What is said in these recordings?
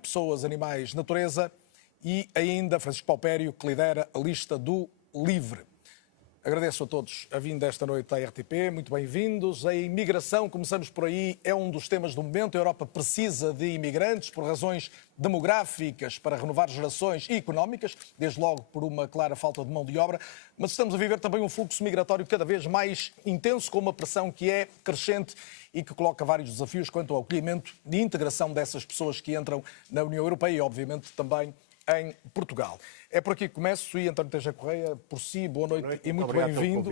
Pessoas, Animais, Natureza, e ainda Francisco Paupério, que lidera a lista do LIVRE. Agradeço a todos a vinda esta noite à RTP, muito bem-vindos. A imigração, começamos por aí, é um dos temas do momento. A Europa precisa de imigrantes por razões demográficas, para renovar gerações e económicas, desde logo por uma clara falta de mão de obra, mas estamos a viver também um fluxo migratório cada vez mais intenso, com uma pressão que é crescente e que coloca vários desafios quanto ao acolhimento e integração dessas pessoas que entram na União Europeia e, obviamente, também em Portugal. É por aqui que começo e António Teixeira Correia, por si, boa noite e muito bem-vindo.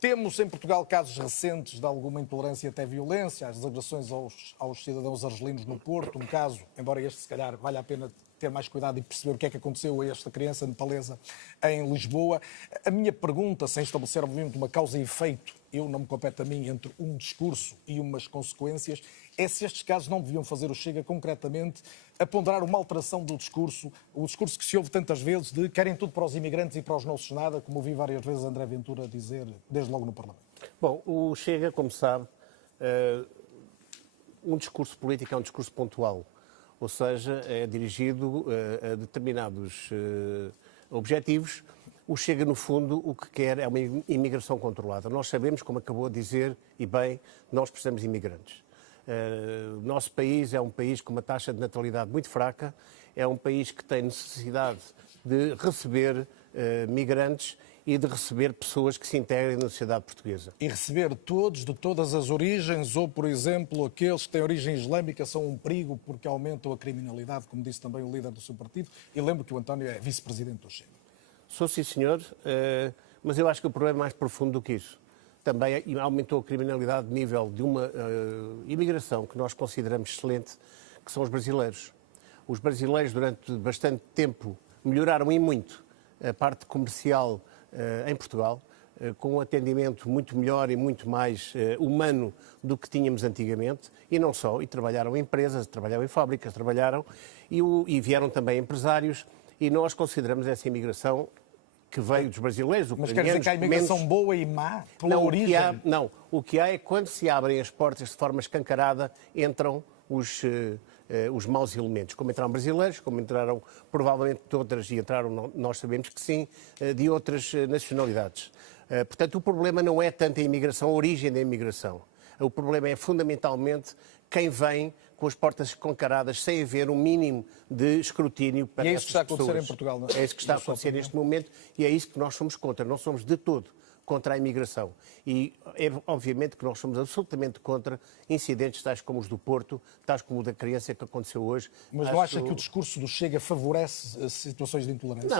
Temos em Portugal casos recentes de alguma intolerância e até violência, as agressões aos cidadãos argelinos no Porto, um caso, embora este se calhar valha a pena ter mais cuidado e perceber o que é que aconteceu a esta criança nepalesa em Lisboa. A minha pergunta, sem estabelecer obviamente uma causa e efeito, eu não me compete a mim, entre um discurso e umas consequências, é se estes casos não deviam fazer o Chega concretamente a ponderar uma alteração do discurso, o discurso que se ouve tantas vezes de querem tudo para os imigrantes e para os nossos nada, como ouvi várias vezes André Ventura dizer desde logo no Parlamento. Bom, o Chega, como sabe, um discurso político é um discurso pontual, ou seja, é dirigido a determinados objetivos. O Chega, no fundo, o que quer é uma imigração controlada. Nós sabemos, como acabou de dizer, e bem, nós precisamos de imigrantes. O nosso país é um país com uma taxa de natalidade muito fraca, é um país que tem necessidade de receber migrantes e de receber pessoas que se integrem na sociedade portuguesa. E receber todos, de todas as origens, ou, por exemplo, aqueles que têm origem islâmica são um perigo porque aumentam a criminalidade, como disse também o líder do seu partido, e lembro que o António é vice-presidente do Chega. Sou sim, senhor, mas eu acho que o problema é mais profundo do que isso. Também aumentou a criminalidade de nível de uma imigração que nós consideramos excelente, que são os brasileiros. Os brasileiros, durante bastante tempo, melhoraram e muito a parte comercial em Portugal, com um atendimento muito melhor e muito mais humano do que tínhamos antigamente, e não só, e trabalharam em empresas, trabalharam em fábricas, trabalharam e vieram também empresários, e nós consideramos essa imigração que veio dos brasileiros, mas quer dizer que há imigração boa e má pela origem? O que há é que quando se abrem as portas de forma escancarada, entram os maus elementos, como entraram brasileiros, como entraram provavelmente de outras, e entraram, nós sabemos que sim, de outras nacionalidades. Portanto, o problema não é tanto a imigração, a origem da imigração. O problema é fundamentalmente quem vem com as portas escancaradas, sem haver um mínimo de escrutínio para essas pessoas. E é isso que está a acontecer em Portugal, não é? É isso que está a acontecer neste momento e é isso que nós somos contra. Não somos de todo contra a imigração. E é obviamente que nós somos absolutamente contra incidentes tais como os do Porto, tais como o da criança que aconteceu hoje. Mas não acha que o discurso do Chega favorece situações de intolerância?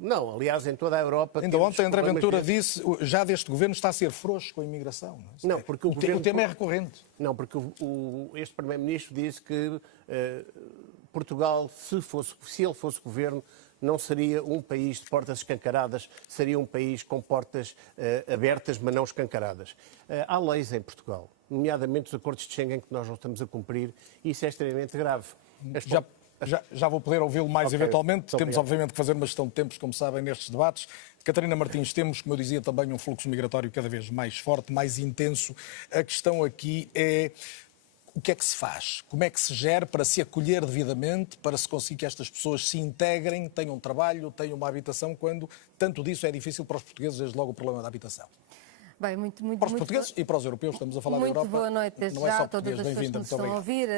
Não. Aliás, em toda a Europa... Ainda ontem André Ventura disse, já deste governo está a ser frouxo com a imigração. Não, porque o tema é recorrente. Não, porque este Primeiro-Ministro disse que Portugal, se ele fosse governo, não seria um país de portas escancaradas, seria um país com portas abertas, mas não escancaradas. Há leis em Portugal, nomeadamente os acordos de Schengen que nós não estamos a cumprir, e isso é extremamente grave. Já vou poder ouvi-lo mais eventualmente. Temos, obrigado. obviamente, que fazer uma gestão de tempos, como sabem, nestes debates. Catarina Martins, temos, como eu dizia, também um fluxo migratório cada vez mais forte, mais intenso. A questão aqui é: o que é que se faz? Como é que se gera para se acolher devidamente, para se conseguir que estas pessoas se integrem, tenham trabalho, tenham uma habitação, quando tanto disso é difícil para os portugueses, desde logo o problema da habitação? Bem, muito para os portugueses e para os europeus, estamos a falar da Europa. Muito boa noite, desde já, a todas as pessoas que nos estão a ouvir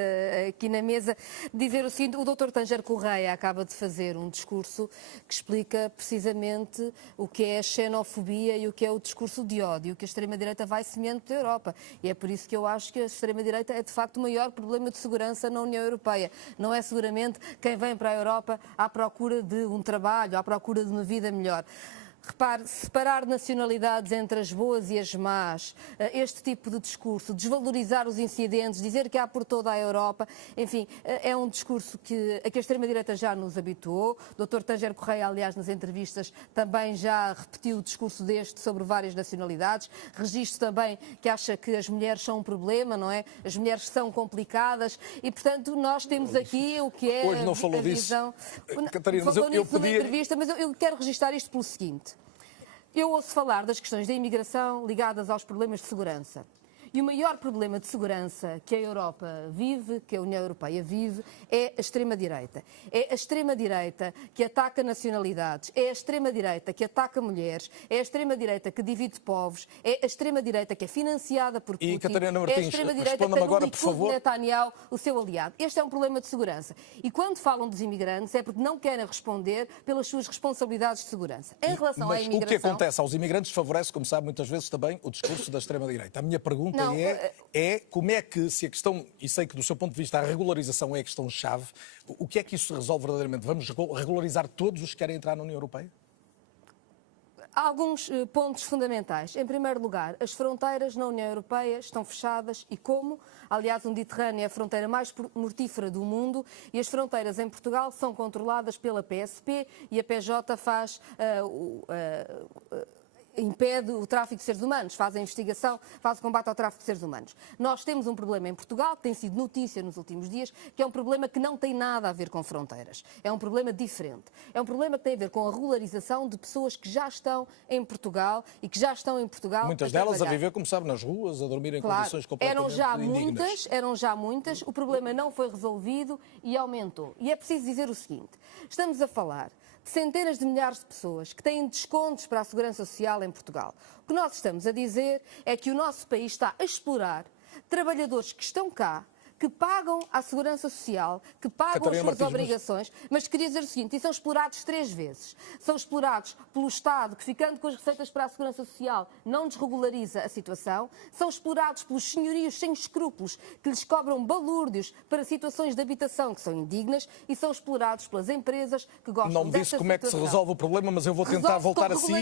aqui na mesa. Dizer o seguinte: o Dr. Teixeira Correia acaba de fazer um discurso que explica precisamente o que é a xenofobia e o que é o discurso de ódio que a extrema-direita vai semeando pela Europa. E é por isso que eu acho que a extrema-direita é, de facto, o maior problema de segurança na União Europeia. Não é seguramente quem vem para a Europa à procura de um trabalho, à procura de uma vida melhor. Repare, separar nacionalidades entre as boas e as más, este tipo de discurso, desvalorizar os incidentes, dizer que há por toda a Europa, enfim, é um discurso a que a extrema-direita já nos habituou. O Dr. Teixeira Correia, aliás, nas entrevistas também já repetiu o discurso deste sobre várias nacionalidades. Registro também que acha que as mulheres são um problema, não é? As mulheres são complicadas e, portanto, nós temos aqui o que é hoje não falou a visão... disso. Catarina, mas eu podia... entrevista, mas eu quero registrar isto pelo seguinte. Eu ouço falar das questões da imigração ligadas aos problemas de segurança. E o maior problema de segurança que a Europa vive, que a União Europeia vive, é a extrema-direita. É a extrema-direita que ataca nacionalidades, é a extrema-direita que ataca mulheres, é a extrema-direita que divide povos, é a extrema-direita que é financiada por Putin, Catarina é a Martins, extrema-direita que tem o Likud Netanyahu, o seu aliado. Este é um problema de segurança. E quando falam dos imigrantes é porque não querem responder pelas suas responsabilidades de segurança. Em relação à imigração... o que acontece aos imigrantes favorece, como sabe, muitas vezes também o discurso da extrema-direita. A minha pergunta é como é que, se a questão, e sei que do seu ponto de vista a regularização é a questão-chave, o que é que isso resolve verdadeiramente? Vamos regularizar todos os que querem entrar na União Europeia? Há alguns pontos fundamentais. Em primeiro lugar, as fronteiras na União Europeia estão fechadas e como? Aliás, o Mediterrâneo é a fronteira mais mortífera do mundo e as fronteiras em Portugal são controladas pela PSP e a PJ impede o tráfico de seres humanos, faz a investigação, faz o combate ao tráfico de seres humanos. Nós temos um problema em Portugal, que tem sido notícia nos últimos dias, que é um problema que não tem nada a ver com fronteiras. É um problema diferente. É um problema que tem a ver com a regularização de pessoas que já estão em Portugal e que já estão em Portugal. Muitas delas a viver, como sabe, nas ruas, a dormir em condições completamente indignas. Eram já muitas, o problema não foi resolvido e aumentou. E é preciso dizer o seguinte, estamos a falar de centenas de milhares de pessoas que têm descontos para a Segurança Social em Portugal. O que nós estamos a dizer é que o nosso país está a explorar trabalhadores que estão cá, que pagam à Segurança Social, que pagam as suas obrigações, mas queria dizer o seguinte, e são explorados 3 vezes. São explorados pelo Estado, que ficando com as receitas para a Segurança Social não desregulariza a situação, são explorados pelos senhorios sem escrúpulos, que lhes cobram balúrdios para situações de habitação que são indignas, e são explorados pelas empresas que gostam dessa situação. Não me disse como é que se resolve o problema, mas eu vou tentar voltar a si.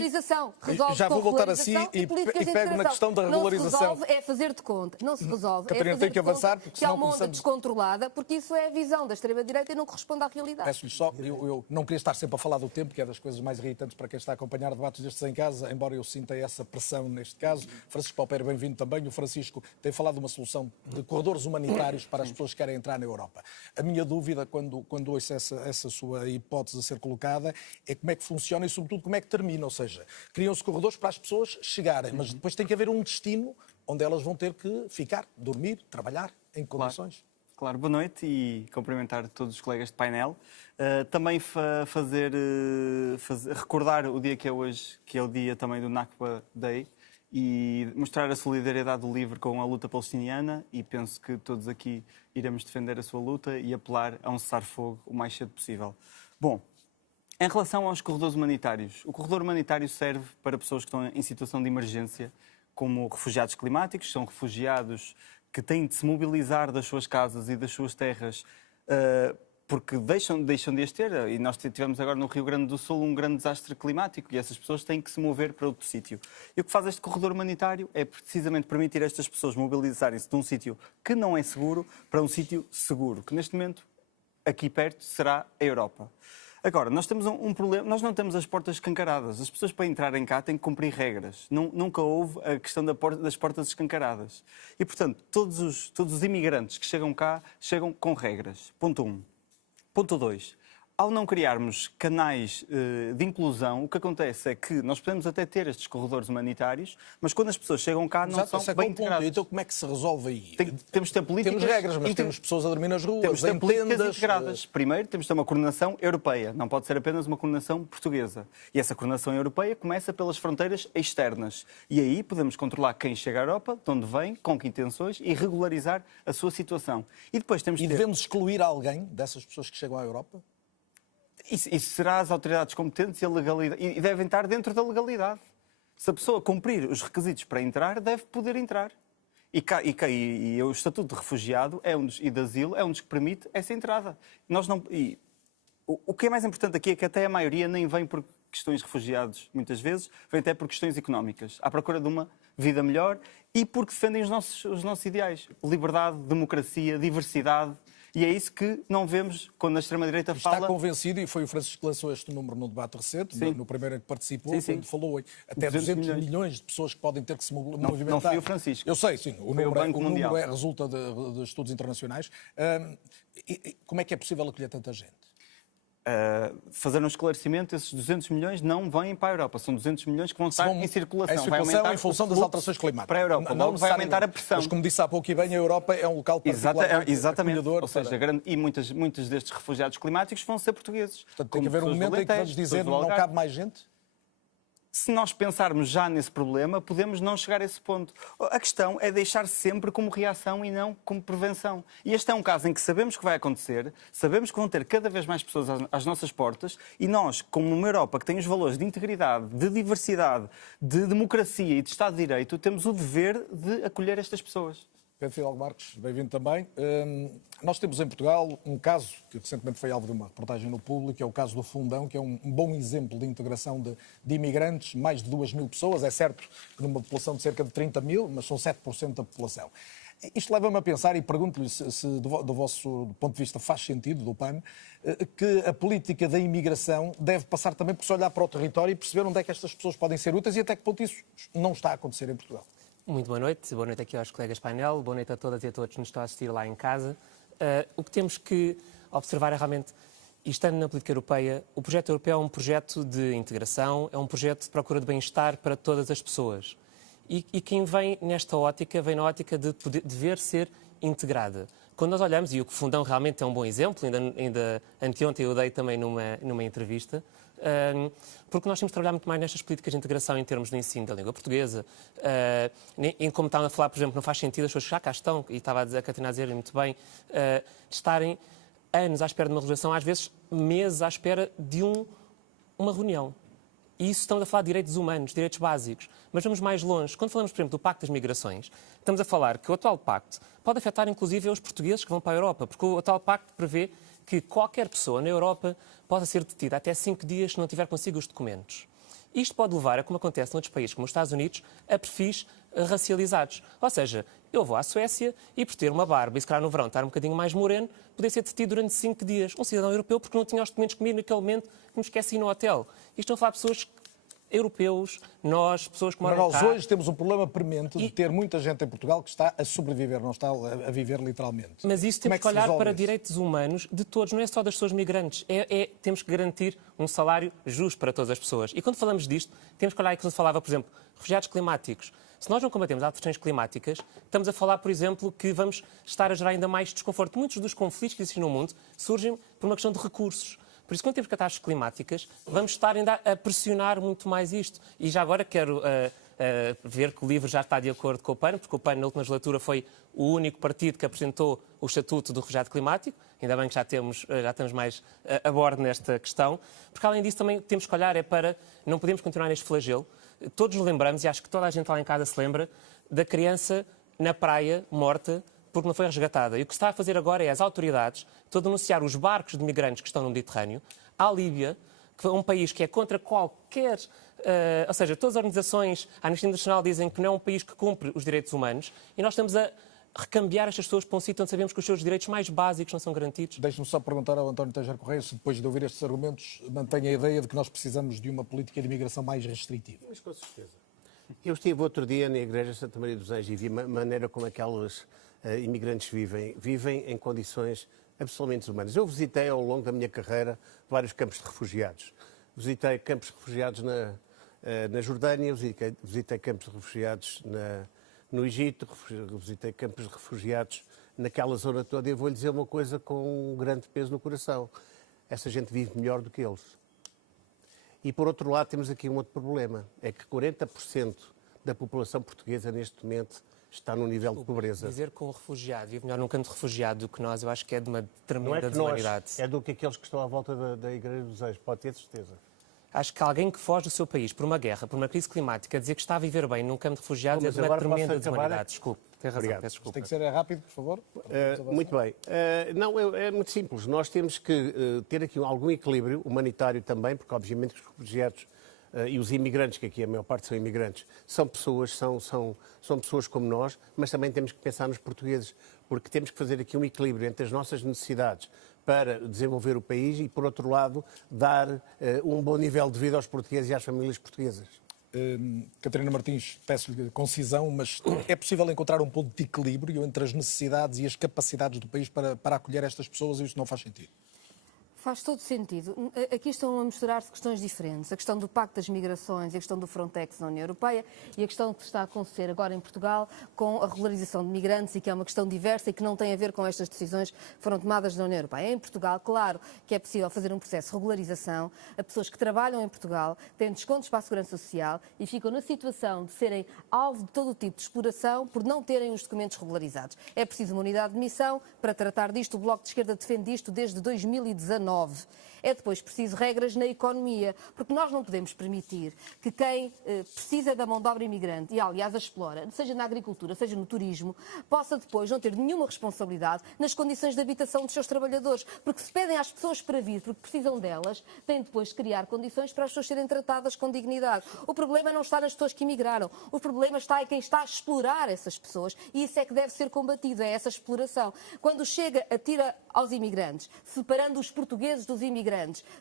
Já vou voltar a si e pego na questão da regularização. Não se resolve, é fazer de conta. Não se resolve, Catarina, tem que avançar, porque senão onda descontrolada, porque isso é a visão da extrema-direita e não corresponde à realidade. Peço-lhe só, eu não queria estar sempre a falar do tempo, que é das coisas mais irritantes para quem está a acompanhar debates destes em casa, embora eu sinta essa pressão neste caso. Francisco Paupero, bem-vindo também. O Francisco tem falado de uma solução de corredores humanitários para as pessoas que querem entrar na Europa. A minha dúvida, quando ouço essa sua hipótese a ser colocada, é como é que funciona e, sobretudo, como é que termina. Ou seja, criam-se corredores para as pessoas chegarem, mas depois tem que haver um destino onde elas vão ter que ficar, dormir, trabalhar, em condições. Claro, boa noite e cumprimentar todos os colegas de painel. Também recordar o dia que é hoje, que é o dia também do Nakba Day, e mostrar a solidariedade do LIVRE com a luta palestiniana, e penso que todos aqui iremos defender a sua luta e apelar a um cessar-fogo o mais cedo possível. Bom, em relação aos corredores humanitários, o corredor humanitário serve para pessoas que estão em situação de emergência, como refugiados climáticos, são refugiados que têm de se mobilizar das suas casas e das suas terras porque deixam de as ter. E nós tivemos agora no Rio Grande do Sul um grande desastre climático e essas pessoas têm que se mover para outro sítio. E o que faz este corredor humanitário é precisamente permitir a estas pessoas mobilizarem-se de um sítio que não é seguro para um sítio seguro, que neste momento, aqui perto, será a Europa. Agora, nós temos um problema, nós não temos as portas escancaradas. As pessoas para entrarem cá têm que cumprir regras. Nunca houve a questão das portas escancaradas. E, portanto, todos os imigrantes que chegam cá chegam com regras. Ponto 1. Ponto 2. Ao não criarmos canais de inclusão, o que acontece é que nós podemos até ter estes corredores humanitários, mas quando as pessoas chegam cá não são bem integradas. Então como é que se resolve aí? Temos de ter políticas... Temos regras, mas temos pessoas a dormir nas ruas, temos de ter políticas integradas. Primeiro, temos de ter uma coordenação europeia. Não pode ser apenas uma coordenação portuguesa. E essa coordenação europeia começa pelas fronteiras externas. E aí podemos controlar quem chega à Europa, de onde vem, com que intenções, e regularizar a sua situação. E depois temos de ter... devemos excluir alguém dessas pessoas que chegam à Europa? Isso será as autoridades competentes e a legalidade. E devem estar dentro da legalidade. Se a pessoa cumprir os requisitos para entrar, deve poder entrar. E o Estatuto de Refugiado e de Asilo é um dos que permite essa entrada. O que é mais importante aqui é que até a maioria nem vem por questões de refugiados, muitas vezes, vem até por questões económicas, à procura de uma vida melhor e porque defendem os nossos ideais. Liberdade, democracia, diversidade. E é isso que não vemos quando a extrema-direita fala... Está convencido, e foi o Francisco que lançou este número no debate recente, no primeiro em que participou, quando falou em até 200 milhões de pessoas que podem ter que se movimentar. Não foi o Francisco. Eu sei, sim. O número resulta de estudos internacionais. Como é que é possível acolher tanta gente? fazer um esclarecimento, esses 200 milhões não vêm para a Europa, são 200 milhões que vão estar em circulação. Vai aumentar em função das alterações climáticas. Para a Europa, não vai aumentar a pressão. Mas como disse há pouco e bem, a Europa é um local particularmente exatamente. acolhedor. Ou seja, e muitos destes refugiados climáticos vão ser portugueses. Portanto, tem que haver um momento em que vamos dizer não cabe mais gente? Se nós pensarmos já nesse problema, podemos não chegar a esse ponto. A questão é deixar sempre como reação e não como prevenção. E este é um caso em que sabemos que vai acontecer, sabemos que vão ter cada vez mais pessoas às nossas portas e nós, como uma Europa que tem os valores de integridade, de diversidade, de democracia e de Estado de Direito, temos o dever de acolher estas pessoas. Pedro Fidalgo Marques, bem-vindo também. Nós temos em Portugal um caso que recentemente foi alvo de uma reportagem no Público, é o caso do Fundão, que é um bom exemplo de integração de imigrantes, mais de 2.000 pessoas. É certo que numa população de cerca de 30 mil, mas são 7% da população. Isto leva-me a pensar, e pergunto-lhe se do vosso ponto de vista faz sentido, do PAN, que a política da imigração deve passar também por se olhar para o território e perceber onde é que estas pessoas podem ser úteis e até que ponto isso não está a acontecer em Portugal. Muito boa noite aqui aos colegas painel, boa noite a todas e a todos que nos estão a assistir lá em casa. O que temos que observar é realmente, e estando na política europeia, o projeto europeu é um projeto de integração, é um projeto de procura de bem-estar para todas as pessoas. E quem vem nesta ótica, vem na ótica de dever ser integrada. Quando nós olhamos, e o Fundão realmente é um bom exemplo, ainda anteontem eu dei também numa entrevista, porque nós temos de trabalhar muito mais nestas políticas de integração em termos de ensino da língua portuguesa, em como estavam a falar, por exemplo, não faz sentido as pessoas que já cá estão, e estava a Catarina a dizer muito bem, estarem anos à espera de uma legislação, às vezes meses à espera de uma reunião. E isso estamos a falar de direitos humanos, direitos básicos. Mas vamos mais longe. Quando falamos, por exemplo, do Pacto das Migrações, estamos a falar que o atual Pacto pode afetar, inclusive, os portugueses que vão para a Europa, porque o atual Pacto prevê que qualquer pessoa na Europa possa ser detida até 5 dias se não tiver consigo os documentos. Isto pode levar, como acontece noutros países, como os Estados Unidos, a perfis racializados. Ou seja, eu vou à Suécia e, por ter uma barba e se calhar no verão estar um bocadinho mais moreno, poder ser detido durante 5 dias. Um cidadão europeu porque não tinha os documentos comigo naquele momento que me esqueci no hotel. E estão a falar de pessoas europeus, nós, pessoas que moram cá. Mas nós hoje temos um problema premente de ter muita gente em Portugal que está a sobreviver, não está a viver literalmente. Mas isso temos que olhar para direitos humanos de todos, não é só das pessoas migrantes. Temos que garantir um salário justo para todas as pessoas. E quando falamos disto, temos que olhar, que se falava, por exemplo, refugiados climáticos. Se nós não combatemos as alterações climáticas, estamos a falar, por exemplo, que vamos estar a gerar ainda mais desconforto. Muitos dos conflitos que existem no mundo surgem por uma questão de recursos. Por isso, quando temos catástrofes climáticas, vamos estar ainda a pressionar muito mais isto. E já agora quero ver que o LIVRE já está de acordo com o PAN, porque o PAN, na última legislatura, foi o único partido que apresentou o Estatuto do Refugiado Climático. Ainda bem que já estamos mais a bordo nesta questão. Porque, além disso, também temos que olhar para... Não podemos continuar neste flagelo. Todos nos lembramos, e acho que toda a gente lá em casa se lembra, da criança na praia, morta, porque não foi resgatada. E o que se está a fazer agora é as autoridades estão a denunciar os barcos de migrantes que estão no Mediterrâneo à Líbia, que é um país que é contra qualquer... ou seja, todas as organizações, a Amnistia Internacional dizem que não é um país que cumpre os direitos humanos e nós estamos a recambiar estas pessoas para um sítio onde sabemos que os seus direitos mais básicos não são garantidos. Deixe-me só perguntar ao António Teixeira Correia se depois de ouvir estes argumentos mantém a ideia de que nós precisamos de uma política de imigração mais restritiva. Mas com certeza. Eu estive outro dia na Igreja de Santa Maria dos Anjos e vi a maneira como aqueles imigrantes vivem em condições absolutamente desumanas. Eu visitei ao longo da minha carreira vários campos de refugiados. Visitei campos de refugiados na Jordânia, visitei campos de refugiados no Egito, visitei campos de refugiados naquela zona toda. E eu vou-lhe dizer uma coisa com um grande peso no coração. Essa gente vive melhor do que eles. E, por outro lado, temos aqui um outro problema. É que 40% da população portuguesa, neste momento, está no nível de pobreza. Dizer que um refugiado vive melhor num campo de refugiado do que nós, eu acho que é de uma tremenda não é desumanidade. É do que aqueles que estão à volta da Igreja dos Anjos, pode ter certeza. Acho que alguém que foge do seu país por uma guerra, por uma crise climática, dizer que está a viver bem num campo de refugiados é de uma tremenda desumanidade. Desculpe, tem razão, peço desculpa. Tem que ser rápido, por favor. Muito bem. É muito simples. Nós temos que ter aqui algum equilíbrio humanitário também, porque obviamente os refugiados e os imigrantes, que aqui a maior parte são imigrantes, são pessoas como nós, mas também temos que pensar nos portugueses, porque temos que fazer aqui um equilíbrio entre as nossas necessidades para desenvolver o país e, por outro lado, dar um bom nível de vida aos portugueses e às famílias portuguesas. Catarina Martins, peço-lhe concisão, mas é possível encontrar um ponto de equilíbrio entre as necessidades e as capacidades do país para acolher estas pessoas e isso não faz sentido? Faz todo sentido. Aqui estão a misturar-se questões diferentes. A questão do Pacto das Migrações, a questão do Frontex na União Europeia e a questão que está a acontecer agora em Portugal com a regularização de migrantes e que é uma questão diversa e que não tem a ver com estas decisões que foram tomadas na União Europeia. Em Portugal, claro que é possível fazer um processo de regularização a pessoas que trabalham em Portugal, têm descontos para a Segurança Social e ficam na situação de serem alvo de todo o tipo de exploração por não terem os documentos regularizados. É preciso uma unidade de missão para tratar disto. O Bloco de Esquerda defende isto desde 2019. É depois preciso regras na economia, porque nós não podemos permitir que quem precisa da mão de obra imigrante, e aliás a explora, seja na agricultura, seja no turismo, possa depois não ter nenhuma responsabilidade nas condições de habitação dos seus trabalhadores, porque se pedem às pessoas para vir, porque precisam delas, têm depois de criar condições para as pessoas serem tratadas com dignidade. O problema não está nas pessoas que imigraram, o problema está em quem está a explorar essas pessoas, e isso é que deve ser combatido, é essa exploração. Quando chega, atira aos imigrantes, separando os portugueses dos imigrantes,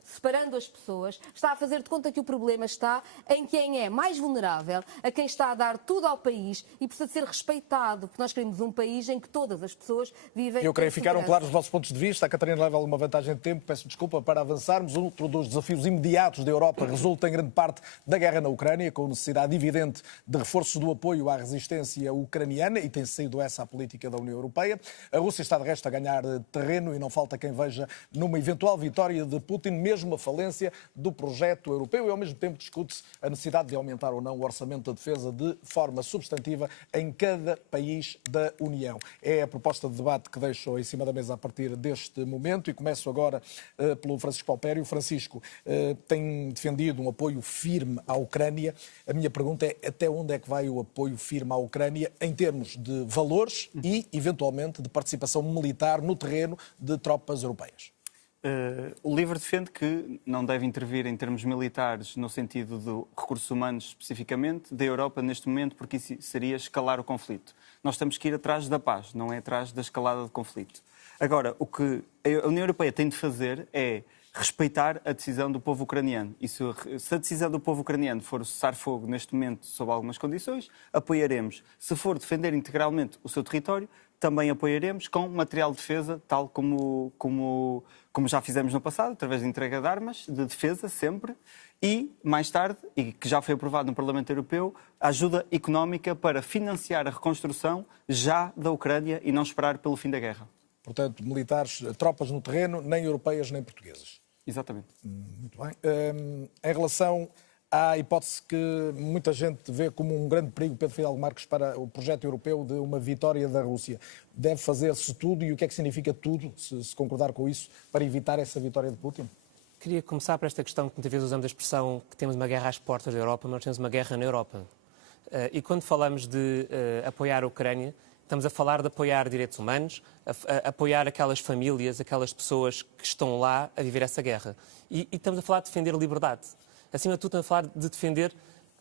separando as pessoas, está a fazer de conta que o problema está em quem é mais vulnerável, a quem está a dar tudo ao país e precisa ser respeitado, porque nós queremos um país em que todas as pessoas vivem. Eu creio que ficaram claros os vossos pontos de vista. A Catarina leva alguma vantagem de tempo, peço desculpa, para avançarmos. Outro dos desafios imediatos da Europa resulta em grande parte da guerra na Ucrânia, com necessidade evidente de reforço do apoio à resistência ucraniana, e tem sido essa a política da União Europeia. A Rússia está de resto a ganhar terreno e não falta quem veja numa eventual vitória de Putin mesmo a falência do projeto europeu, e ao mesmo tempo discute-se a necessidade de aumentar ou não o orçamento da defesa de forma substantiva em cada país da União. É a proposta de debate que deixo em cima da mesa a partir deste momento, e começo agora pelo Francisco Paupério. Francisco, tem defendido um apoio firme à Ucrânia. A minha pergunta é até onde é que vai o apoio firme à Ucrânia em termos de valores e, eventualmente, de participação militar no terreno de tropas europeias? O LIVRE defende que não deve intervir em termos militares no sentido de recursos humanos especificamente da Europa neste momento, porque isso seria escalar o conflito. Nós temos que ir atrás da paz, não é atrás da escalada de conflito. Agora, o que a União Europeia tem de fazer é respeitar a decisão do povo ucraniano. E se a decisão do povo ucraniano for cessar fogo neste momento sob algumas condições, apoiaremos. Se for defender integralmente o seu território, também apoiaremos com material de defesa, tal como já fizemos no passado, através de entrega de armas, de defesa sempre, e, mais tarde, e que já foi aprovado no Parlamento Europeu, a ajuda económica para financiar a reconstrução já da Ucrânia e não esperar pelo fim da guerra. Portanto, militares, tropas no terreno, nem europeias nem portuguesas. Exatamente. Muito bem. Em relação à hipótese que muita gente vê como um grande perigo, Pedro Fidalgo Marques, para o projeto europeu de uma vitória da Rússia, deve fazer-se tudo, e o que é que significa tudo, se concordar com isso, para evitar essa vitória de Putin? Queria começar por esta questão que muitas vezes usamos a expressão que temos uma guerra às portas da Europa, mas nós temos uma guerra na Europa. E quando falamos de apoiar a Ucrânia, estamos a falar de apoiar direitos humanos, apoiar aquelas famílias, aquelas pessoas que estão lá a viver essa guerra. E estamos a falar de defender a liberdade. Acima de tudo, estamos a falar de defender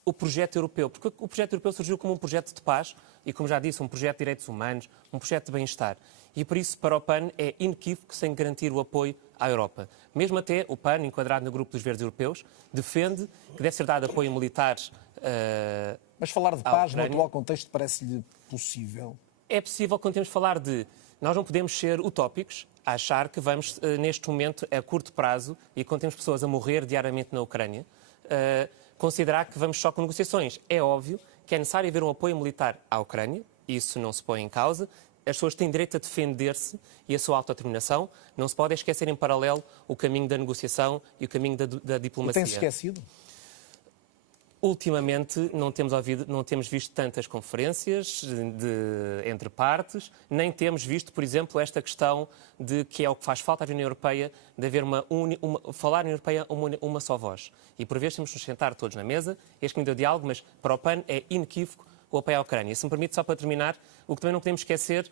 o projeto europeu, porque o projeto europeu surgiu como um projeto de paz e, como já disse, um projeto de direitos humanos, um projeto de bem-estar. E por isso, para o PAN, é inequívoco sem garantir o apoio à Europa. Mesmo até o PAN, enquadrado no grupo dos verdes europeus, defende que deve ser dado apoio militar Mas falar de paz no atual contexto parece-lhe possível? É possível quando temos de falar de... Nós não podemos ser utópicos a achar que vamos, neste momento, a curto prazo, e quando temos pessoas a morrer diariamente na Ucrânia, considerar que vamos só com negociações. É óbvio que é necessário haver um apoio militar à Ucrânia, isso não se põe em causa. As pessoas têm direito a defender-se e a sua autodeterminação. Não se pode esquecer em paralelo o caminho da negociação e o caminho da diplomacia. E tem-se esquecido? Ultimamente não temos visto tantas conferências entre partes, nem temos visto, por exemplo, esta questão de que é o que faz falta à União Europeia, de haver falar na União Europeia uma só voz. E por vezes temos de nos sentar todos na mesa, este caminho do diálogo, mas para o PAN é inequívoco o apoio à Ucrânia. Se me permite, só para terminar, o que também não podemos esquecer,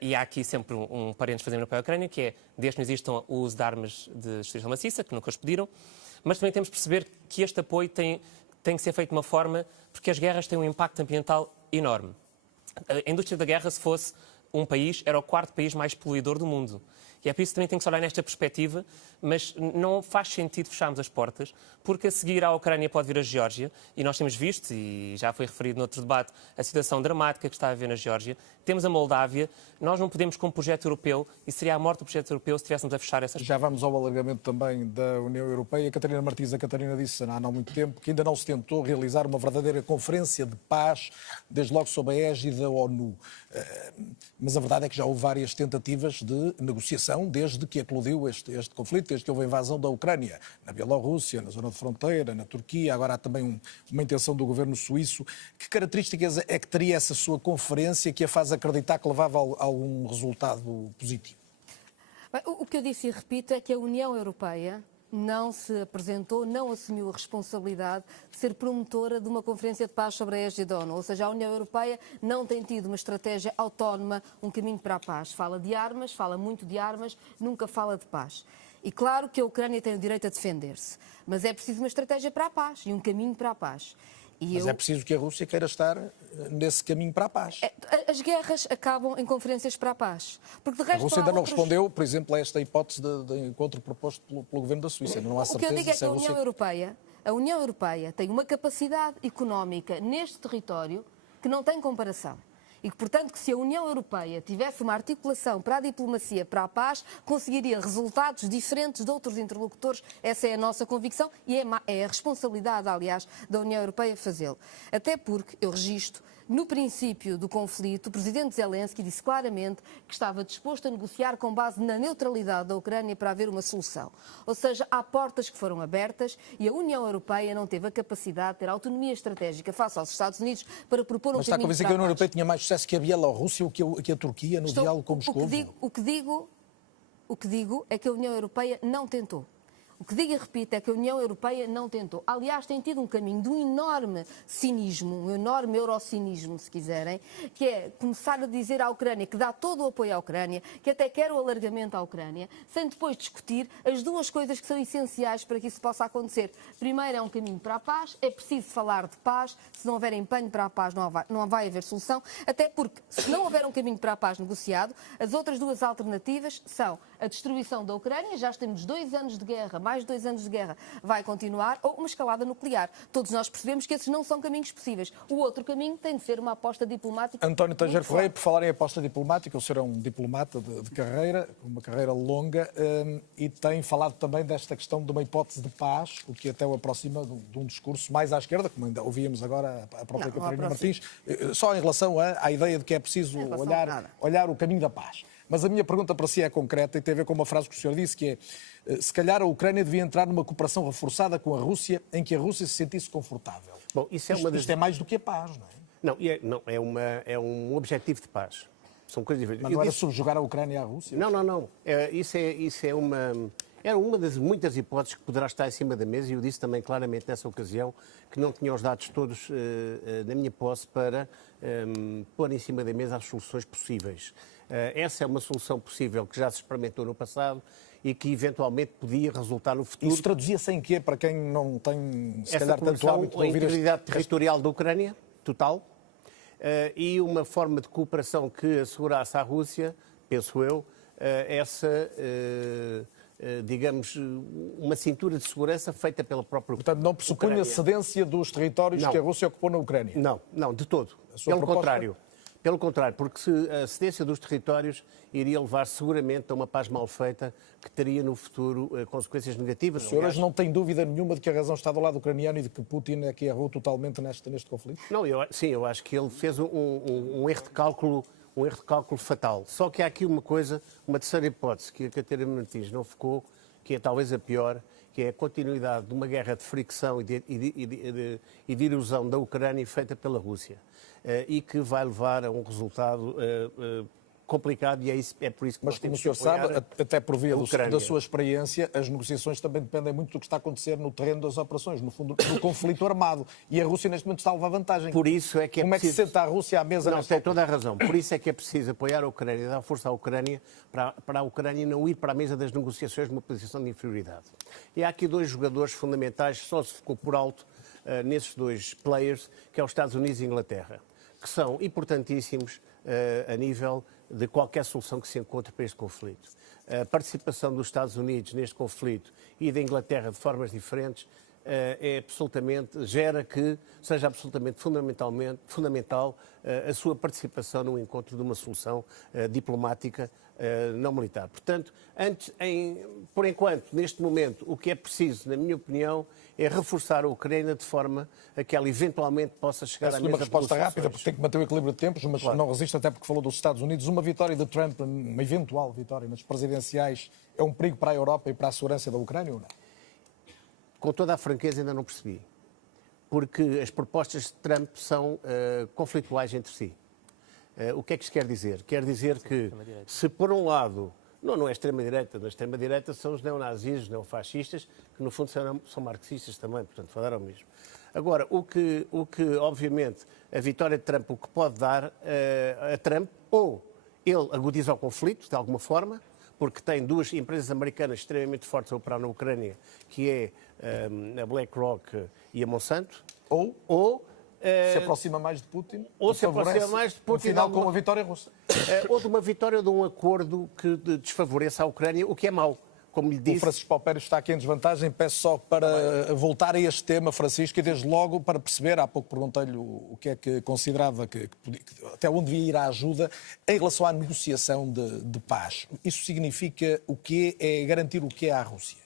e há aqui sempre um parênteses fazendo apoio à Ucrânia, que é, desde que não existam o uso de armas de destruição maciça, que nunca os pediram, mas também temos de perceber que este apoio tem que ser feito de uma forma, porque as guerras têm um impacto ambiental enorme. A indústria da guerra, se fosse um país, era o quarto país mais poluidor do mundo. E é por isso que também tem que se olhar nesta perspectiva, mas não faz sentido fecharmos as portas, porque a seguir à Ucrânia pode vir a Geórgia, e nós temos visto, e já foi referido noutro debate, a situação dramática que está a haver na Geórgia. Temos a Moldávia, nós não podemos, como projeto europeu, e seria a morte do projeto europeu se estivéssemos a fechar essas portas. Já vamos ao alargamento também da União Europeia. Catarina Martins, a Catarina disse há não muito tempo que ainda não se tentou realizar uma verdadeira conferência de paz, desde logo sob a égide da ONU. Mas a verdade é que já houve várias tentativas de negociação desde que eclodiu este conflito, desde que houve a invasão da Ucrânia, na Bielorrússia, na zona de fronteira, na Turquia, agora há também uma intenção do governo suíço. Que características é que teria essa sua conferência que a faz acreditar que levava a algum resultado positivo? O que eu disse e repito é que a União Europeia não se apresentou, não assumiu a responsabilidade de ser promotora de uma conferência de paz sobre a égide da ONU. Ou seja, a União Europeia não tem tido uma estratégia autónoma, um caminho para a paz. Fala de armas, fala muito de armas, nunca fala de paz. E claro que a Ucrânia tem o direito a defender-se, mas é preciso uma estratégia para a paz e um caminho para a paz. Mas é preciso que a Rússia queira estar nesse caminho para a paz. As guerras acabam em conferências para a paz. Porque de resto, a Rússia ainda não respondeu, por exemplo, a esta hipótese de encontro proposto pelo governo da Suíça. Não há certeza. O que eu digo é que a União Europeia tem uma capacidade económica neste território que não tem comparação. E que, portanto, que se a União Europeia tivesse uma articulação para a diplomacia, para a paz, conseguiria resultados diferentes de outros interlocutores. Essa é a nossa convicção e é a responsabilidade, aliás, da União Europeia fazê-lo. Até porque eu registro, no princípio do conflito, o presidente Zelensky disse claramente que estava disposto a negociar com base na neutralidade da Ucrânia para haver uma solução. Ou seja, há portas que foram abertas e a União Europeia não teve a capacidade de ter autonomia estratégica face aos Estados Unidos para propor um caminho para a paz. Mas está a convencer que a União Europeia tinha mais sucesso que a Bielorrússia ou que a Turquia no diálogo com Moscou? O que digo é que a União Europeia não tentou. O que digo e repito é que a União Europeia não tentou. Aliás, tem tido um caminho de um enorme cinismo, um enorme eurocinismo, se quiserem, que é começar a dizer à Ucrânia que dá todo o apoio à Ucrânia, que até quer o alargamento à Ucrânia, sem depois discutir as duas coisas que são essenciais para que isso possa acontecer. Primeiro, é um caminho para a paz, é preciso falar de paz, se não houver empenho para a paz não vai haver solução, até porque, se não houver um caminho para a paz negociado, as outras duas alternativas são a destruição da Ucrânia, já temos 2 anos de guerra, mais de 2 anos de guerra vai continuar, ou uma escalada nuclear. Todos nós percebemos que esses não são caminhos possíveis. O outro caminho tem de ser uma aposta diplomática. António Tanger Correia, por falar em aposta diplomática, o senhor é um diplomata de carreira, uma carreira longa, e tem falado também desta questão de uma hipótese de paz, o que até o aproxima de um discurso mais à esquerda, como ainda ouvíamos agora a própria Catarina Martins, só em relação à ideia de que é preciso olhar o caminho da paz. Mas a minha pergunta para si é concreta e tem a ver com uma frase que o senhor disse, que é: se calhar a Ucrânia devia entrar numa cooperação reforçada com a Rússia, em que a Rússia se sentisse confortável. Bom, isto é mais do que a paz, não é? Não, é um objetivo de paz. São coisas diferentes. Mas não era subjugar a Ucrânia à Rússia? Não. Isso é uma das muitas hipóteses que poderá estar em cima da mesa, e eu disse também claramente nessa ocasião que não tinha os dados todos na minha posse para pôr em cima da mesa as soluções possíveis. Essa é uma solução possível que já se experimentou no passado e que eventualmente podia resultar no futuro. Isso traduzia-se em quê, para quem não tem, se calhar, tanto hábito de ouvir a integridade territorial da Ucrânia, total, e uma forma de cooperação que assegurasse à Rússia, penso eu, digamos, uma cintura de segurança feita pela própria Ucrânia. Portanto, não pressupunha a cedência dos territórios que a Rússia ocupou na Ucrânia? Não, de todo. Pelo contrário, porque a cedência dos territórios iria levar seguramente a uma paz mal feita que teria no futuro consequências negativas. Os senhores não têm dúvida nenhuma de que a razão está do lado ucraniano e de que Putin é que errou totalmente neste conflito? Não, eu acho que ele fez um erro de cálculo. Um erro de cálculo fatal. Só que há aqui uma terceira hipótese que a Catarina Martins não focou, que é talvez a pior, que é a continuidade de uma guerra de fricção e de erosão da Ucrânia feita pela Rússia, e que vai levar a um resultado complicado, e é por isso que nós temos que apoiar. Mas como o senhor sabe, até por via da sua experiência, as negociações também dependem muito do que está a acontecer no terreno das operações, no fundo, do conflito armado. E a Rússia neste momento está a levar vantagem. Por isso é que como é que se senta a Rússia à mesa? Não, tem toda a razão. Por isso é que é preciso apoiar a Ucrânia, dar força à Ucrânia, para a Ucrânia não ir para a mesa das negociações numa posição de inferioridade. E há aqui 2 jogadores fundamentais, só se ficou por alto nesses 2 players, que é os Estados Unidos e a Inglaterra, que são importantíssimos a nível de qualquer solução que se encontre para este conflito. A participação dos Estados Unidos neste conflito e da Inglaterra de formas diferentes gera que seja absolutamente fundamental a sua participação no encontro de uma solução diplomática não militar. Portanto, por enquanto, neste momento, o que é preciso, na minha opinião, é reforçar a Ucrânia de forma a que ela eventualmente possa chegar à mesa uma resposta de rápida, porque tem que manter o equilíbrio de tempos, mas claro. Não resiste, até porque falou dos Estados Unidos. Uma vitória de Trump, uma eventual vitória nas presidenciais, é um perigo para a Europa e para a segurança da Ucrânia ou não? Com toda a franqueza, ainda não percebi. Porque as propostas de Trump são conflituais entre si. O que é que isto quer dizer? Quer dizer que, se por um lado, não é extrema-direita, na extrema-direita são os neonazis, os neofascistas, que no fundo são marxistas também, portanto, vai dar ao mesmo. Agora, o que obviamente, a vitória de Trump, o que pode dar a Trump, ou ele agudiza o conflito, de alguma forma, porque tem duas empresas americanas extremamente fortes a operar na Ucrânia, que é a BlackRock e a Monsanto, ou se aproxima mais de Putin, ou se aproxima mais de Putin, no final com uma vitória russa. Ou de uma vitória de um acordo que desfavoreça a Ucrânia, o que é mau. Como lhe disse... O Francisco Paupério está aqui em desvantagem. Peço só para voltar a este tema, Francisco, e desde logo para perceber, há pouco perguntei-lhe o que é que considerava, até onde devia ir a ajuda em relação à negociação de paz. Isso significa o quê? É garantir o quê à Rússia?